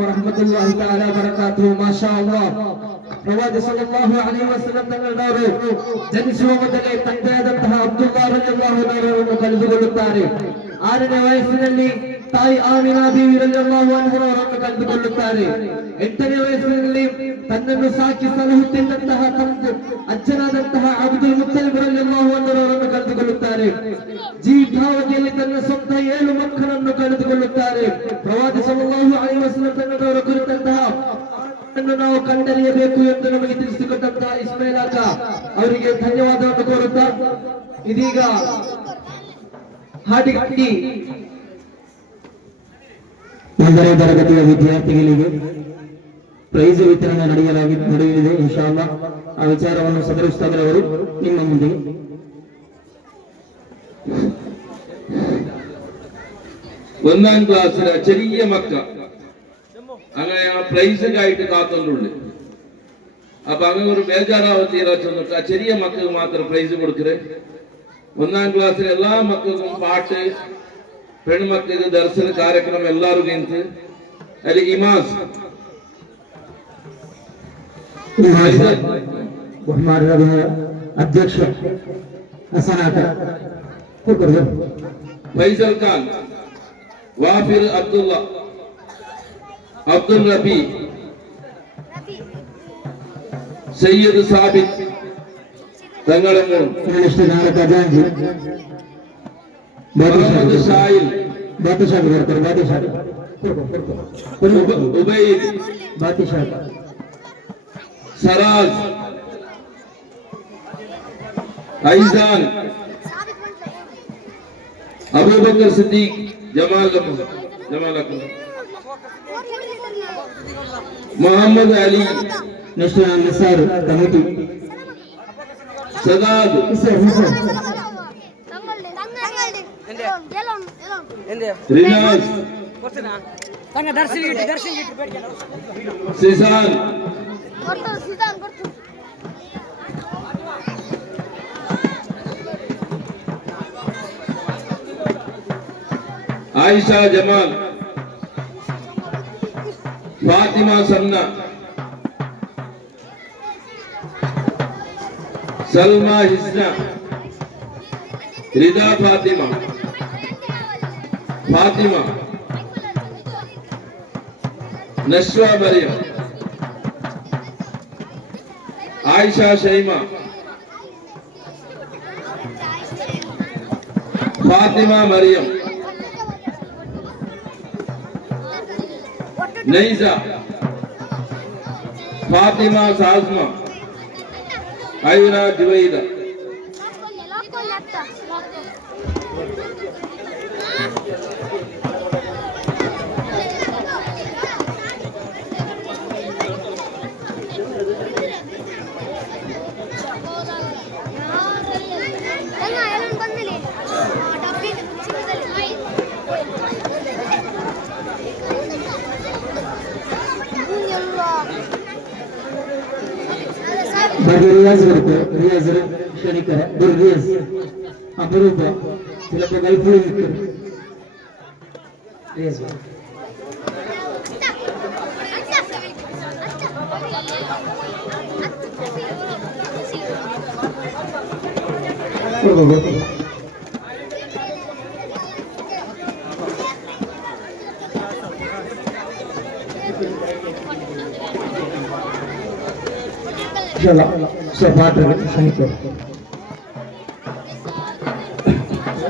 വറഹ്മത്തുള്ളാഹി തആല വബറകാതുഹു. മാഷാ അല്ലാഹ്. പ്രവാചക സല്ലല്ലാഹു അലൈഹി വസല്ലം തങ്ങളുടെ ജനിಸುವುದಕ್ಕೆ ತಂದೆಯಾದಂತಹ ಅಬ್ದುಲ್ಲಾ ರಲಿಯಲ್ಲಾಹು ಅನ್ಹು ಕಳೆದುಕೊಳ್ಳುತ್ತಾರೆ. 6ನೇ ವಯಸ್ಸಿನಲ್ಲಿ ತಾಯಿ ಆಮಿನಾ ಬೀವಿ ರಲಿಯಲ್ಲಾಹು ಅನ್ಹರನ್ನು ಕಳೆದುಕೊಳ್ಳುತ್ತಾರೆ. 8ನೇ ವಯಸ್ಸಿನಲ್ಲಿ ತನ್ನನ್ನು ಸಾಕಿ ಸಲಹುತ್ತಿದ್ದಂತಹ ಅಜ್ಜನಾದಂತಹ ಅಬ್ದುಲ್ ಮುತ್ತಲಿಬ್ ರಲಿಯಲ್ಲಾಹು ಅನ್ಹರನ್ನು ಕಳೆದುಕೊಳ್ಳುತ್ತಾರೆ. ಜೀವಿತಾವಧಿಯಲ್ಲಿ ತನ್ನ ಸ್ವಂತ 7 ಮಕ್ಕಳನ್ನು ಕಳೆದುಕೊಳ್ಳುತ್ತಾರೆ. ಪ್ರವಾದಿ ಸಲ್ಲಲ್ಲಾಹು ಮಾಡಲೇಬೇಕು ಎಂದು ನಮಗೆ ತಿಳಿಸಿಕೊಟ್ಟಂತ ಇಸ್ಮಾಯಿಲ್ ಅಕ್ಕ ಅವರಿಗೆ ಧನ್ಯವಾದವನ್ನು ಕೋರುತ್ತಾ ಇದೀಗ ಹಾಡಿಗಟ್ಟಿ 1ನೇ ತರಗತಿಯ ವಿದ್ಯಾರ್ಥಿಗಳಿಗೆ ಪ್ರೈಸ್ ವಿತರಣೆ ನಡೆಯಲಿದೆ ಇನ್ಶಾ ಅಲ್ಲಾಹ್. ಆ ವಿಚಾರವನ್ನು ಸದರ ಉಸ್ತಾದರವರು ನಿಮ್ಮ ಮುಂದೆ. ഒന്നാം ക്ലാസ്സിലെ ചെറിയ മക്ക അങ്ങനെ ആ പ്രൈസിനായിട്ട് കാത്തുകൊണ്ടുള്ളു. അപ്പൊ അങ്ങനെ ഒരു ബേജാറാവ് തീരാച്ചൊന്നിട്ട് ആ ചെറിയ മക്കൾക്ക് മാത്രം പ്രൈസ് കൊടുക്കരുത്. 1ാം ക്ലാസ്സിലെ എല്ലാ മക്കൾക്കും പാട്ട്, പെൺമക്കൾക്ക് ദർശന കാര്യക്രമം എല്ലാവർക്കും എന്ത് അതിൽ ഇമാസ് ബഹുമാനീയ അധ്യക്ഷ ഫൈസൽ ഖാൻ, വാഫിർ അബ്ദുള്ള, അബ്ദുൽ റബി, സയ്യിദ് സാബിത്ത് തങ്ങളുടെ മുഹമ്മദ് ഷായിൽ, ഉബൈദ്, സറാസ്, ഐസാൻ, അബൂബക്കർ സിദ്ദീഖ്, ജമാൽ മുഹമ്മദ് അലി, നിസാർ കമ്മിറ്റി, സദാദ്, റിനാസ്, സിസാൻ, ആയിഷ ജമാൽ, ഫാത്തിമ സന്ന, സൽമ ഹിസ്ന, റിദ ഫാത്തിമ, നശ്വ മറിയം, ആയിഷ ഷൈമ, ഫാത്തിമ മറിയം, നൈസ, ഫാത്തിമ സാസ്മ, ഐന ജുവൈദ. റിയാസ് ക്ഷണിക്കര റിയാസ് അപരൂപ ചിലപ്പോ ഗൾഫിൽ നിൽക്കും. റിയാസ്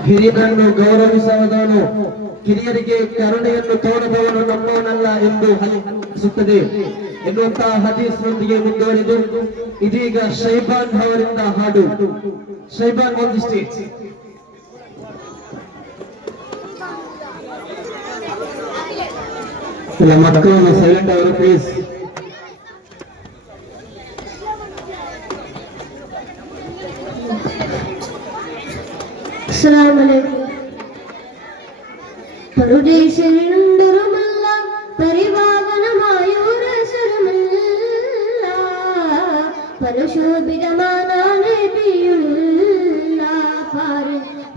ಹಿರಿಯರನ್ನು ಗೌರವಿಸುವುದನ್ನು, ಕಿರಿಯರಿಗೆ ಕರುಣೆಯನ್ನು ತೋರುವವನು ನಮ್ಮವನಲ್ಲ ಎಂದು ಹನಿಸುತ್ತದೆ ಎನ್ನುವಂತಹ ಹದೀಸ್ನೊಂದಿಗೆ ಮುಂದುವರಿದು ಇದೀಗ ಶೈಬಾನ್ ಅವರಿಂದ ಹಾಡು. ಶೈಬಾನ್ ಆನ್ ದಿ ಸ್ಟೇಜ್. ಇಲ್ಲ ಮಕ್ಕಳನ್ನು ಸೈಲೆಂಟ್ ಅವರು ಪ್ಲೀಸ್. പരദേശിനുണ്ടൊരുമല്ല പരിപാവനമായൊരസരമല്ല പരിശോഭിതമാനാണ് നബിയുള്ള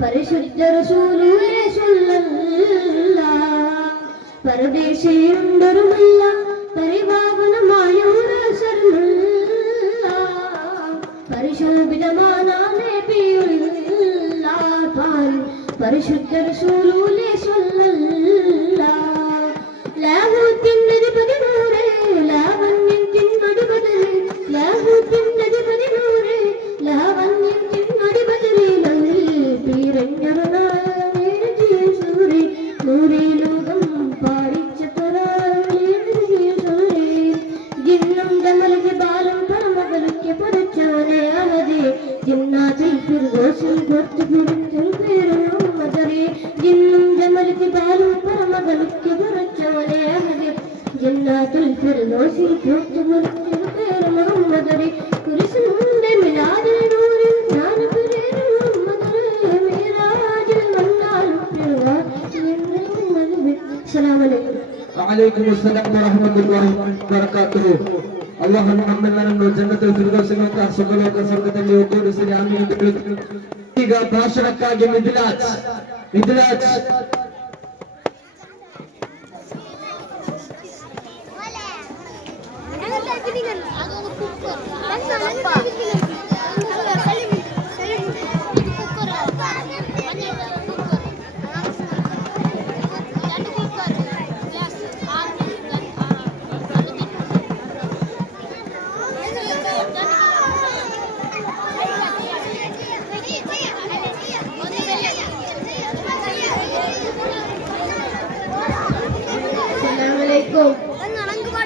പരിശുദ്ധ റസൂലുള്ളാഹി സ്വല്ലല്ലാഹ്. പരദേശിനുണ്ടൊരുമല്ല പരിപാവനമായൊരസരമല്ല പരിശോഭിതമാനാണ് നബിയുള്ള പരിശുദ്ധ റസൂലുള്ളാഹി സ്വല്ലല്ലാഹ്. ലാഹൂത്തിനധിപതി നൂറേ ലാവണ്യത്തിനൊടി ബദലേ, ലാഹൂത്തിനധിപതി നൂറേ ലാവണ്യത്തിനൊടി ബദലേ, പീരഞ്ഞൊരു സൂരി നൂറി ലോകം പാടിച്ച ജിന്നും ജന്നാത്തുൽ ഫിർദൗസിൽ പൂത്തുകുലുങ്ങും പേര് മുഹമ്മദരെ കുരിശിന്റെ മിലാദിൽ നൂറിൽ ഞാൻ പേര് മുഹമ്മദരെ മിറാജിൽ വന്നാലും അസ്സലാമു അലൈക്കും വഅലൈക്കും അസ്സലാം വറഹ്മത്തുള്ളാഹി വബറകാതുഹു. അല്ലാഹു നമ്മെല്ലാവരും ജന്നത്തുൽ ഫിർദൗസിലേക്ക് സുഖലോക സ്വർഗ്ഗದಲ್ಲಿ ಒಗ್ಗೂಡಿಸಲಿ ಆಮೀನ್ ಎಂದು ಹೇಳುತ್ತೇನೆ. ಈಗ ಭಾಷಣಕ್ಕಾಗಿ ಮಿದ್ಲಾಜ್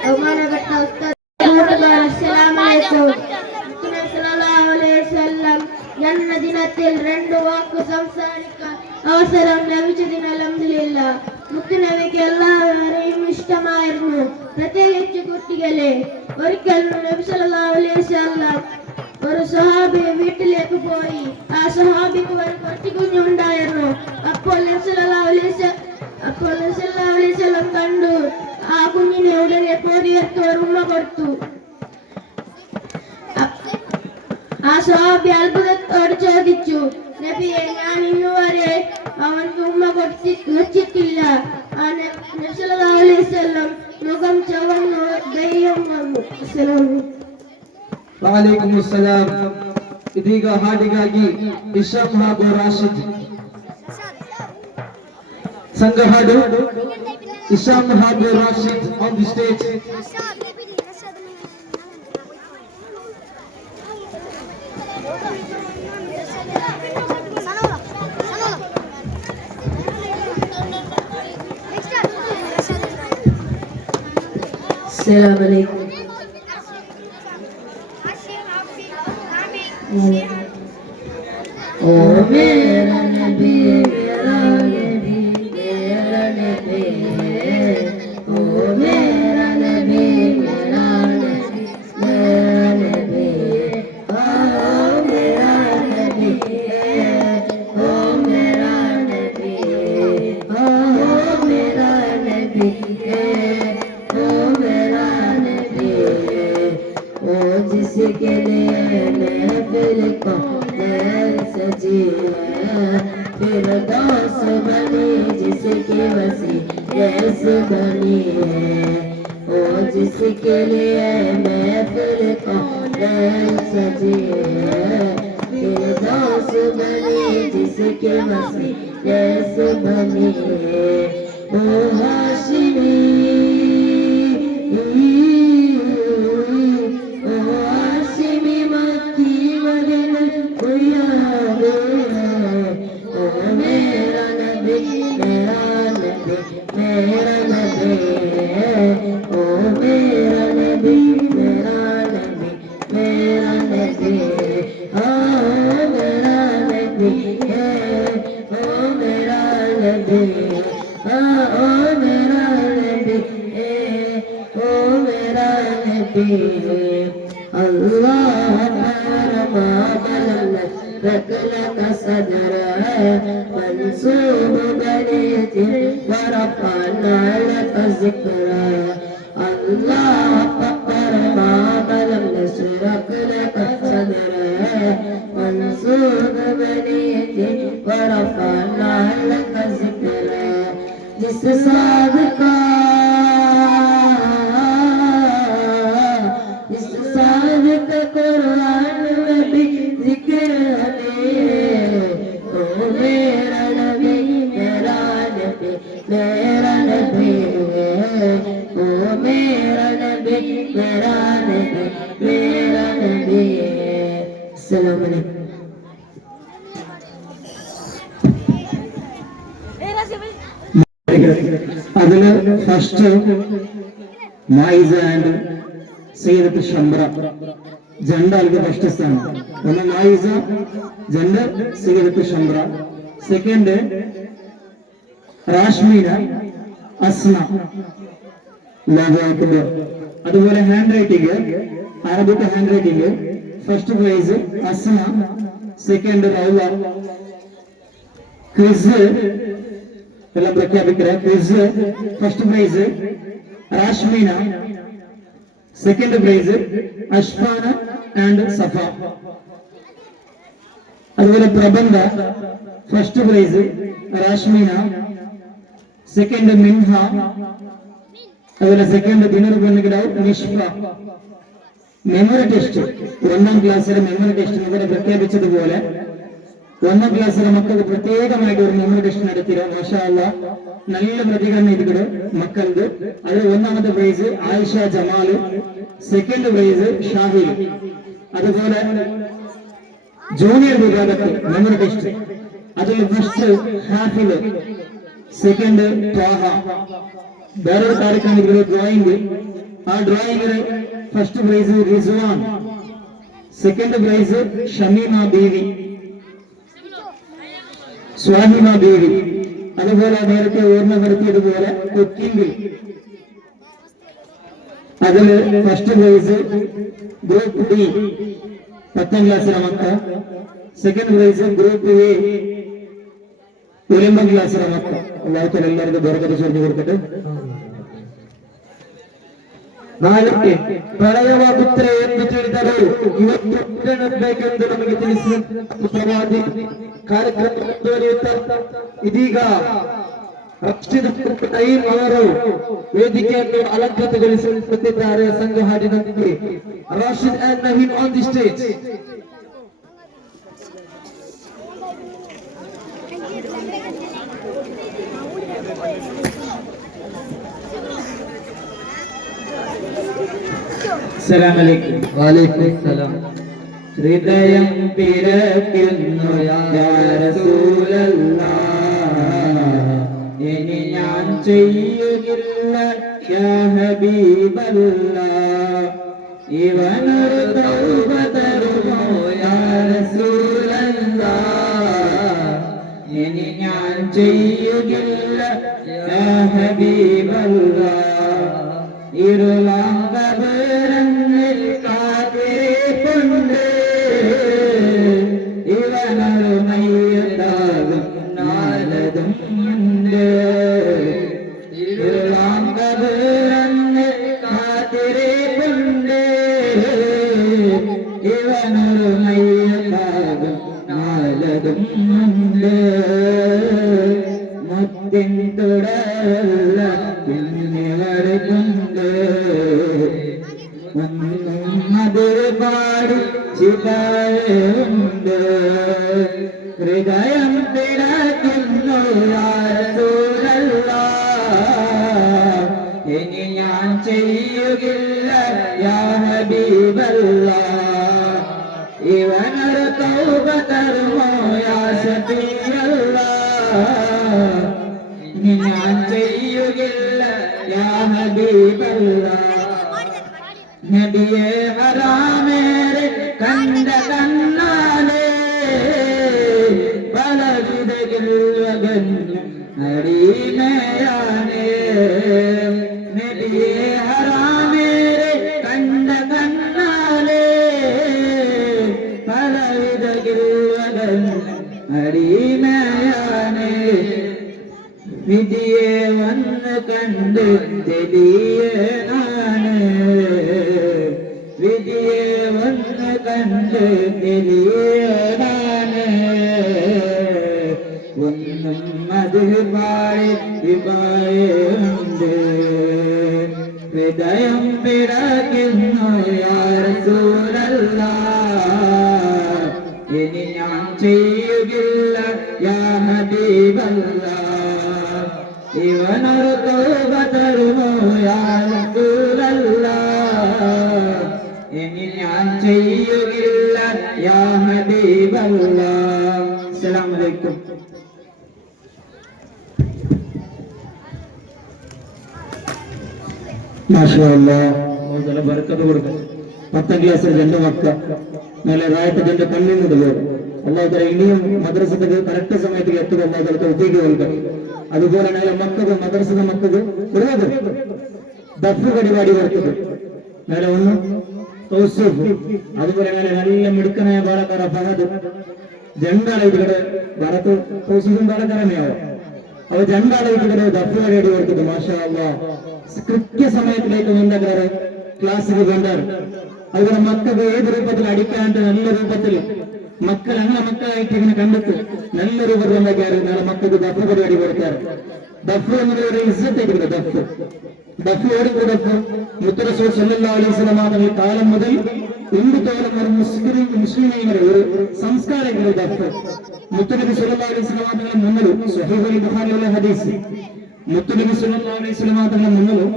ബഹുമാനപ്പെട്ട ഉസ്താദ് അസ്സലാമു അലൈക്കും. സല്ലല്ലാഹു അലൈഹി വസല്ലം ജന്മദിനത്തിൽ 2 വാക്ക് സംസാരിക്കാൻ അവസരം ലഭിച്ചതിന് അൽഹംദുലില്ലാ. മുത്തുനബിക്ക് എല്ലാവരെയും ഇഷ്ടമായിരുന്നു, പ്രത്യേകിച്ച് കുട്ടികളെ. ഒരിക്കൽ നബി സല്ലല്ലാഹു അലൈഹി വസല്ലം ഒരു സ്വഹാബി വീട്ടിലേക്ക് പോയി. ആ സ്വഹാബിക്ക് ഒരു കൊച്ചു കുഞ്ഞുണ്ടായിരുന്നു. അപ്പോൾ നബി സല്ലല്ലാഹു അലൈഹി വസല്ലം കണ്ടു. ആ കുഞ്ഞിനെ ഉടനെ കോരിയെടുത്ത് ഒരു ഉമ്മ കൊടുത്തു. ആ സ്വഹാബി അത്ഭുതത്തോട് ചോദിച്ചു, നബിയെ, ഞാൻ ഇന്നുവരെ അവൻക്ക് ഉമ്മ വെച്ചിട്ടില്ല. ആ നബി സല്ലല്ലാഹു അലൈഹി വസല്ലം മുഖം ചുവന്നു, ധൈര്യം വന്നു. വഅലൈക്കും അസ്സലാം. ಇದೀಗ ಹಾಡಿಗಾಗಿ ಇಶಾಮ್ ಹಾಗೂ ರಾಶಿದ್ ಸಂಘ ಹಾಡು. ಇಶಾಮ್ ಹಾಗೂ ರಾಶಿದ್ ಆನ್ ದಿ ಸ್ಟೇಜ್. अस्सलाम वालेकुम। ओ मेरा नबी मेरा नबी मेरा नबी, ओ मेरा नबी मेरा नबी मेरा नबी, ओ मेरा नबी, ओ मेरा नबी, ओ मेरा नबी, ओ मेरा नबी, ओ जिसके लिए महफिल को सजी है, फिर दास बनी जिसकी वसीयत बनी है, ओ जिसके लिए महफिल को सजी है, फिर दास बनी जिसकी वसीयत बनी है, ओ हाशिमी अल्लाह रखलक सदर मंसूब बने वरफअना लक ज़िक्र, अल्लाह फकर मामलम नशरक लक सदर मंसूब बने वरफअना लक ज़िक्र, जिस साद का कुरान में भी जिक्र है, ओ मेरा नबी मेरा नबी मेरा नबी, ओ मेरा नबी मेरा नबी मेरा नबी। अस्सलाम वालेकुम। അതില് ഫസ്റ്റ് മൈസ ആൻഡ് സയ്യിദത്ത് ഷംറ ജണ്ടാൾക്ക് ഫസ്റ്റ് സ്ഥാനം. ഒന്ന് മൈസ ജണ്ട് സയ്യിദത്ത് ഷംറ, സെക്കൻഡ് രാഷ്മീന അസ്ന, ലോഗോ ആക്കുമ്പോൾ. അതുപോലെ handwriting, Arabic handwriting. First prize Asma, second Raula. Quiz എല്ലാം പ്രഖ്യാപിക്കുക. Quiz first prize Rashmina, second prize Ashfana and Safa. അതുപോലെ പ്രബന്ധ first prize Rashmina, second Minha. അതുപോലെ സെക്കൻഡ് ദിനർ പെണ്ണുകിടാവ് നിഷ്ഫ. മെമ്മറി ടെസ്റ്റ്, 1ാം ക്ലാസ്സിലെ മെമ്മറി ടെസ്റ്റ് ഇവിടെ പ്രഖ്യാപിച്ചതുപോലെ 1ാം ക്ലാസ്സിലെ മക്കൾക്ക് പ്രത്യേകമായിട്ട് ഒരു മെമ്മറി ടെസ്റ്റ് നടത്തിയോ. മാഷാ അല്ലാഹ്, നല്ല പ്രതികരണം ഇതിവിടെ മക്കൾക്ക്. അതിൽ 1ാമത്തെ prize Ayisha Jamal, second prize Shahil. അതുപോലെ ജൂനിയർ വിഭാഗത്തിൽ മെമ്മറി ടെസ്റ്റ്, അതിൽ ഫസ്റ്റ് ഹാഫിൽ, സെക്കൻഡ് ത്വാഹ. വേറൊരു കാര്യമാണ് ഇവിടെ ഡ്രോയിങ്. ആ ഡ്രോയിങ്ങില് first prize Rizwan, second prize Shameema Beevi, Swahima Beevi. അതുപോലെ നേരത്തെ ഓർമ്മപ്പെടുത്തിയതുപോലെ കുക്കിംഗ്, അതില് ഫസ്റ്റ് പ്രൈസ് ഗ്രൂപ്പ് ഡി 10ാം ക്ലാസ്സിലെ മക്ക, സെക്കൻഡ് പ്രൈസ് ഗ്രൂപ്പ് എ 9ാം ക്ലാസ്സിലെ മക്ക. അല്ലാഹു എല്ലാവർക്കും ബർക്കത്ത് ചൊരിഞ്ഞു കൊടുക്കട്ടെ. 4ಕ್ಕೆ ಪ್ರಳಯವಾಗುತ್ತರೆ ಎಂದು ತಿಳಿದರು. ಇವತ್ತು ಹುಟ್ಟಬೇಕೆಂದು ನಮಗೆ ತಿಳಿಸಿದ ಪ್ರವಾದಿ ಕಾರ್ಯಕ್ರಮ ಮುಂದುವರಿಯುತ್ತಾ ಇದೀಗ ರಕ್ಷಿತ ಟೈಮ್ ಅವರು ವೇದಿಕೆಯನ್ನು ಅಲಂಕೃತಗೊಳಿಸುತ್ತಿದ್ದಾರೆ. ಸಂಘ ಹಾಡಿನೊಂದಿಗೆ Rashid and Naveen on the stage. അസ്സലാമലൈക്കും. വലൈക്കും സലാം. ഹൃദയം പിറക്കുന്നു യാ റസൂലല്ലാഹ്, ഇനി ഞാൻ ചെയ്യുകില്ല യാ ഹബീബല്ലാഹ്. ഇവനൊരു തൗബ തരുമോ യാ റസൂലല്ലാഹ്, ഇനി ഞാൻ ചെയ്യുകില്ല യാ ഹബീബല്ലാഹ്. ഇരുളാങ്കബരങ്ങളിൽ കാത്തിരിപ്പുണ്ട്, ഇവനൊരു മയ്യത്താകും നാലതും ഉണ്ട്. ഇരുളാങ്കബരങ്ങളിൽ കാത്തിരിപ്പുണ്ട്, ഇവനൊരു മയ്യത്താകും നാലതും ഉണ്ട്. മുത്തിൻ തുടരല്ല പിന്നിവരുന്നുണ്ട്, മധുരപാടി ചിതയുണ്ട്. ഹൃദയം പിടയ്ക്കുന്നു യാ റസൂലല്ലാഹ്, ഇനി ഞാൻ ചെയ്യുകില്ല യാ ഹബീബല്ലാഹ്. ഇവനൊരു തൗബ തരുമോ യാ ശഫീഅല്ലാഹ്, ഇനി ഞാൻ ചെയ്യുകില്ല യാ ഹബീബല്ലാഹ്. നബിയെ ഹറാമേറെ കണ്ട കണ്ണാലേ പലവിധകൾ വകഞ്ഞു അടിമയാണേ. നബിയെ ഹറാമേറെ കണ്ട കണ്ണാലേ പലവിധകൾ വകഞ്ഞു അടിമയാണേ. വിധിയെ വന്ന് കണ്ട് തെളിയനാണ്, വിധിയെ വന്ന് കണ്ട് തെളിയനാണ്. ഒന്നും അത് പാടി വിഭയുണ്ട്, ഹൃദയം പിടയ്ക്കുന്നു യാ റസൂലല്ലാഹ്, ഇനി ഞാൻ ചെയ്യുകില്ല യാ ഹബീബല്ലാഹ്. ഇവനൊരു തൗബ തരുമോ യാ റസൂലല്ലാഹ്, ഇനി ഞാൻ ചെയ്യുകില്ല യാ ഹബീബല്ലാഹ്. അസ്സലാമു അലൈക്കും. മാഷാ അല്ലാഹ്, അല്ലാഹു ബർക്കത്ത് കൊടുക്കട്ടെ. 10ാം ക്ലാസ്സിൽ 2 മക്ക നല്ല റായത്തെ 2 കണ്ണിന്നത് പോലെ അല്ലാഹു തആല ഇനിയും മദ്രസക്ക് കറക്റ്റ് സമയത്ത് എത്തുക അല്ലാഹു തആല തൗഫീഖ് നൽകട്ടെ. അതുപോലെ തന്നെ മക്കൾക്ക് മദ്രസയുടെ മക്കൾക്ക് ഒരുപാട് ദഫ് പരിപാടി കൊടുത്തത്. മേലെ ഒന്ന് തൗസീഫ്, അതുപോലെ മേലെ നല്ല മിടുക്കനായ പാലക്കാര ഫഹദ്, രണ്ടാളായിട്ട് ഭരത്ത് തൗസീഫും പാലക്കാരനെയാവോ. അവ രണ്ടാളായിട്ട് ദഫ് പരിപാടി കൊടുത്തത്. മാഷാ അല്ലാഹ്, കൃത്യസമയത്തിലേക്ക് വേണ്ടക്കാറ് ക്ലാസ്സിൽ വേണ്ടാറ്. അതുപോലെ മക്കൾക്ക് ഏത് രൂപത്തിൽ അടിക്കാണ്ട് നല്ല രൂപത്തിൽ മക്കൾ അങ്ങനെ മക്കളായിട്ട് ഇങ്ങനെ കണ്ടെത്തി നല്ല രൂപത്തിൽ ഉണ്ടാക്കിയാറ്. നാളെ മക്കൾക്ക് ദഫ് പരിപാടി കൊടുക്കാറ്. ദഫ് എന്നൊരു ഇസ്സത്തായിരിക്കും. ദഫ് ഓടിക്കൂടെ മുത്തറസൂൽ സല്ലല്ലാഹു അലൈഹി വസല്ലം തങ്ങളുടെ കാലം മുതൽ ഇന്ത്യത്തോളം ഒരു മുസ്ലിമീങ്ങളുടെ ഒരു സംസ്കാരങ്ങളുടെ ദഫ്. മുത്തനബി സല്ലല്ലാഹു അലൈഹി വസല്ലം തങ്ങളുടെ മുന്നിലും സ്വഹീഹുൽ ബുഖാരിയിലെ ഹദീസ്, മുത്തനബി സല്ലല്ലാഹു അലൈഹി വസല്ലം തങ്ങളുടെ മുന്നിലും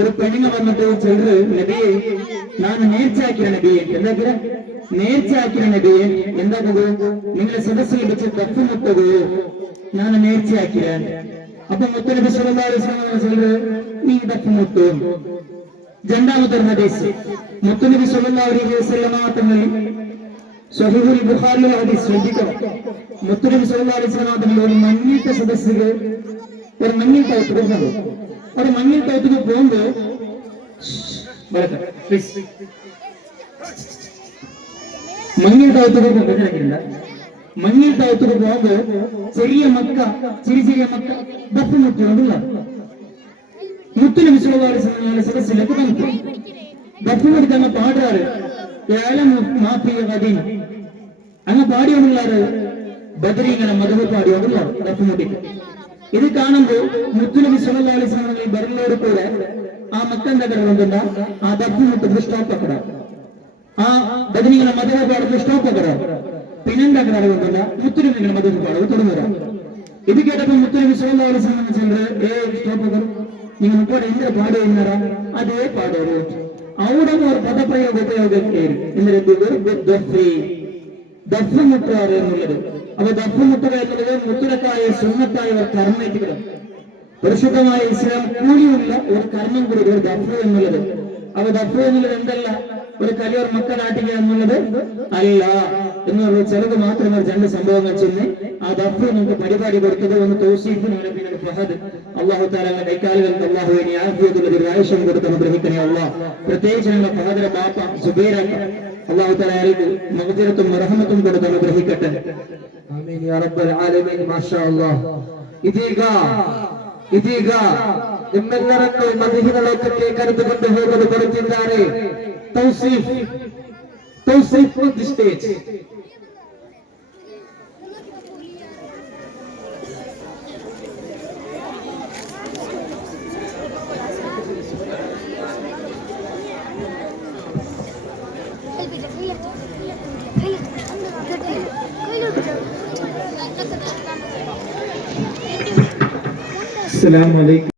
ഒരു പെണ്ണുങ്ങൾ വന്നിട്ട് ചിലര് നബിയെ ನಾನು നേർച്ചയാക്കിയ നബിയെ, എന്താ നേർച്ചയാക്കിയ നബിയെ, എന്താകുകയോ നിങ്ങളെ സദസ്സിൽ വെച്ച് ദഫ് മുട്ടുകയോ ನಾನು നേർച്ചയാക്കിയ. അപ്പൊ മുത്തനബി സല്ലല്ലാഹു അലൈഹി വസല്ലം ചിലര് നീ ദഫ് മുട്ടും. രണ്ടാമത്തെ ഹദീസ് മുത്തനബി സല്ലല്ലാഹു അലൈഹി വസല്ലം തങ്ങൾ സ്വഹീഹുൽ ബുഖാരിയിലെ ഹദീസ് ശ്രദ്ധിക്കണം. മുത്തനബി സല്ലല്ലാഹു അലൈഹി വസല്ലം തങ്ങൾ ഒരു മഞ്ഞിട്ട സദസ്സിൽ ഒരു മഞ്ഞിൽ കൗത്തുക പോകുന്നു. ഒരു മഞ്ഞിൽ കൗത്തുക പോകുമ്പോ മഞ്ഞിൽ കൗത്തുക മനസ്സിലാക്കിയില്ല. മഞ്ഞിൽ കൗത്തുക പോകുമ്പോ ചെറിയ മക്ക ചെറിയ മക്ക ദഫ് മുട്ടുകൊണ്ടുള്ള മുത്തുനബി സല്ലല്ലാഹു അലൈഹി വസല്ലം സദസ്സിലേക്ക് വന്നു. ദഫ് മുട്ടിക്കങ്ങ് പാടുകാറ് അങ്ങ് പാടിയോടുള്ളാറ് ബദരീങ്ങളെ മധു പാടിയോടുള്ള ദഫ് മുട്ടിക്ക്. ഇത് കാണുമ്പോൾ മുത്തുനബി സല്ലല്ലാഹു അലൈഹി വസല്ലം ബദറിലോട് കൂടെ ആ മക്കന്റെ കടന്നുണ്ട ആ ദഫ് മുട്ടുന്ന സ്റ്റോപ്പ് അക്കട, ആ ബദരീങ്ങളെ മധു പാടുന്ന സ്റ്റോപ്പ് അക്കട, പിന്നെന്താ കടന്നുണ്ട മുത്തുനബികളെ മധു പാടുക തുടങ്ങുക. ഇത് കേട്ടപ്പോൾ മുത്തുനബി സല്ലല്ലാഹു അലൈഹി വസല്ലം ചെല്ലുന്നത് സ്റ്റോപ്പ് അക്കർ നിങ്ങൾ ഇപ്പോൾ എന്ത് പാടുകയാ അതേ പാടൂ. അവിടെ ഒരു പദപ്രയോഗ ഉപയോഗിക്കുകയും ദഫ് മുട്ടുക എന്നുള്ളത്. അപ്പൊ ദഫ് മുട്ടുക എന്നുള്ളത് മുത്തുലക്കായ സുന്നത്തായ ഒരു കർമ്മേറ്റുകൾ, പരിശുദ്ധമായ ഇസ്ലാം കൂലിയുള്ള ഒരു കർമ്മം കൂടി ഒരു ദഫ് എന്നുള്ളത്. അപ്പൊ ദഫ് എന്നുള്ളത് എന്തല്ല ഒരു കലിയർ മക്കളാട്ടിക എന്നുള്ളത് അല്ല എന്നുള്ള ചെറുത് മാത്രം ഒരു രണ്ട് സംഭവങ്ങൾ ചെന്ന് ആ ദഫ് നമുക്ക് പരിപാടി കൊടുത്തത് ഒന്ന് തൗസീഫിന് പിന്നെ ഫഹദ്. അള്ളാഹു താല കൈക്കാലുകൾക്ക് അള്ളാഹുവിനെ ആഫിയത്തുള്ള ഒരു ആയുഷം കൊടുത്ത് അനുഗ്രഹിക്കണേ അള്ളാഹ്. പ്രത്യേകിച്ച് ഞങ്ങളുടെ ഫഹദിന്റെ ബാപ്പ സുബൈറാക്ക അള്ളാഹു താല അയാൾക്ക് മഗ്ഫിറത്തും റഹ്മത്തും കൊടുത്ത് അനുഗ്രഹിക്കട്ടെ. ಆಮೀನ್ ಯಾ ರಬ್ಬಲ್ ಆಲಮೀನ್. ಮಾಷಾ ಅಲ್ಲಾಹ್. ಇದೀಗ ನಿಮ್ಮೆಲ್ಲರನ್ನು ಮದೀನಾ ಲೋಕಕ್ಕೆ ಕರೆದುಕೊಂಡು ಹೋಗಲು ಬರುತ್ತಿದ್ದಾರೆ ತೌಸೀಫ್ ದಿ ಸ್ಟೇಜ್. അസ്സലാമു അലൈക്കും.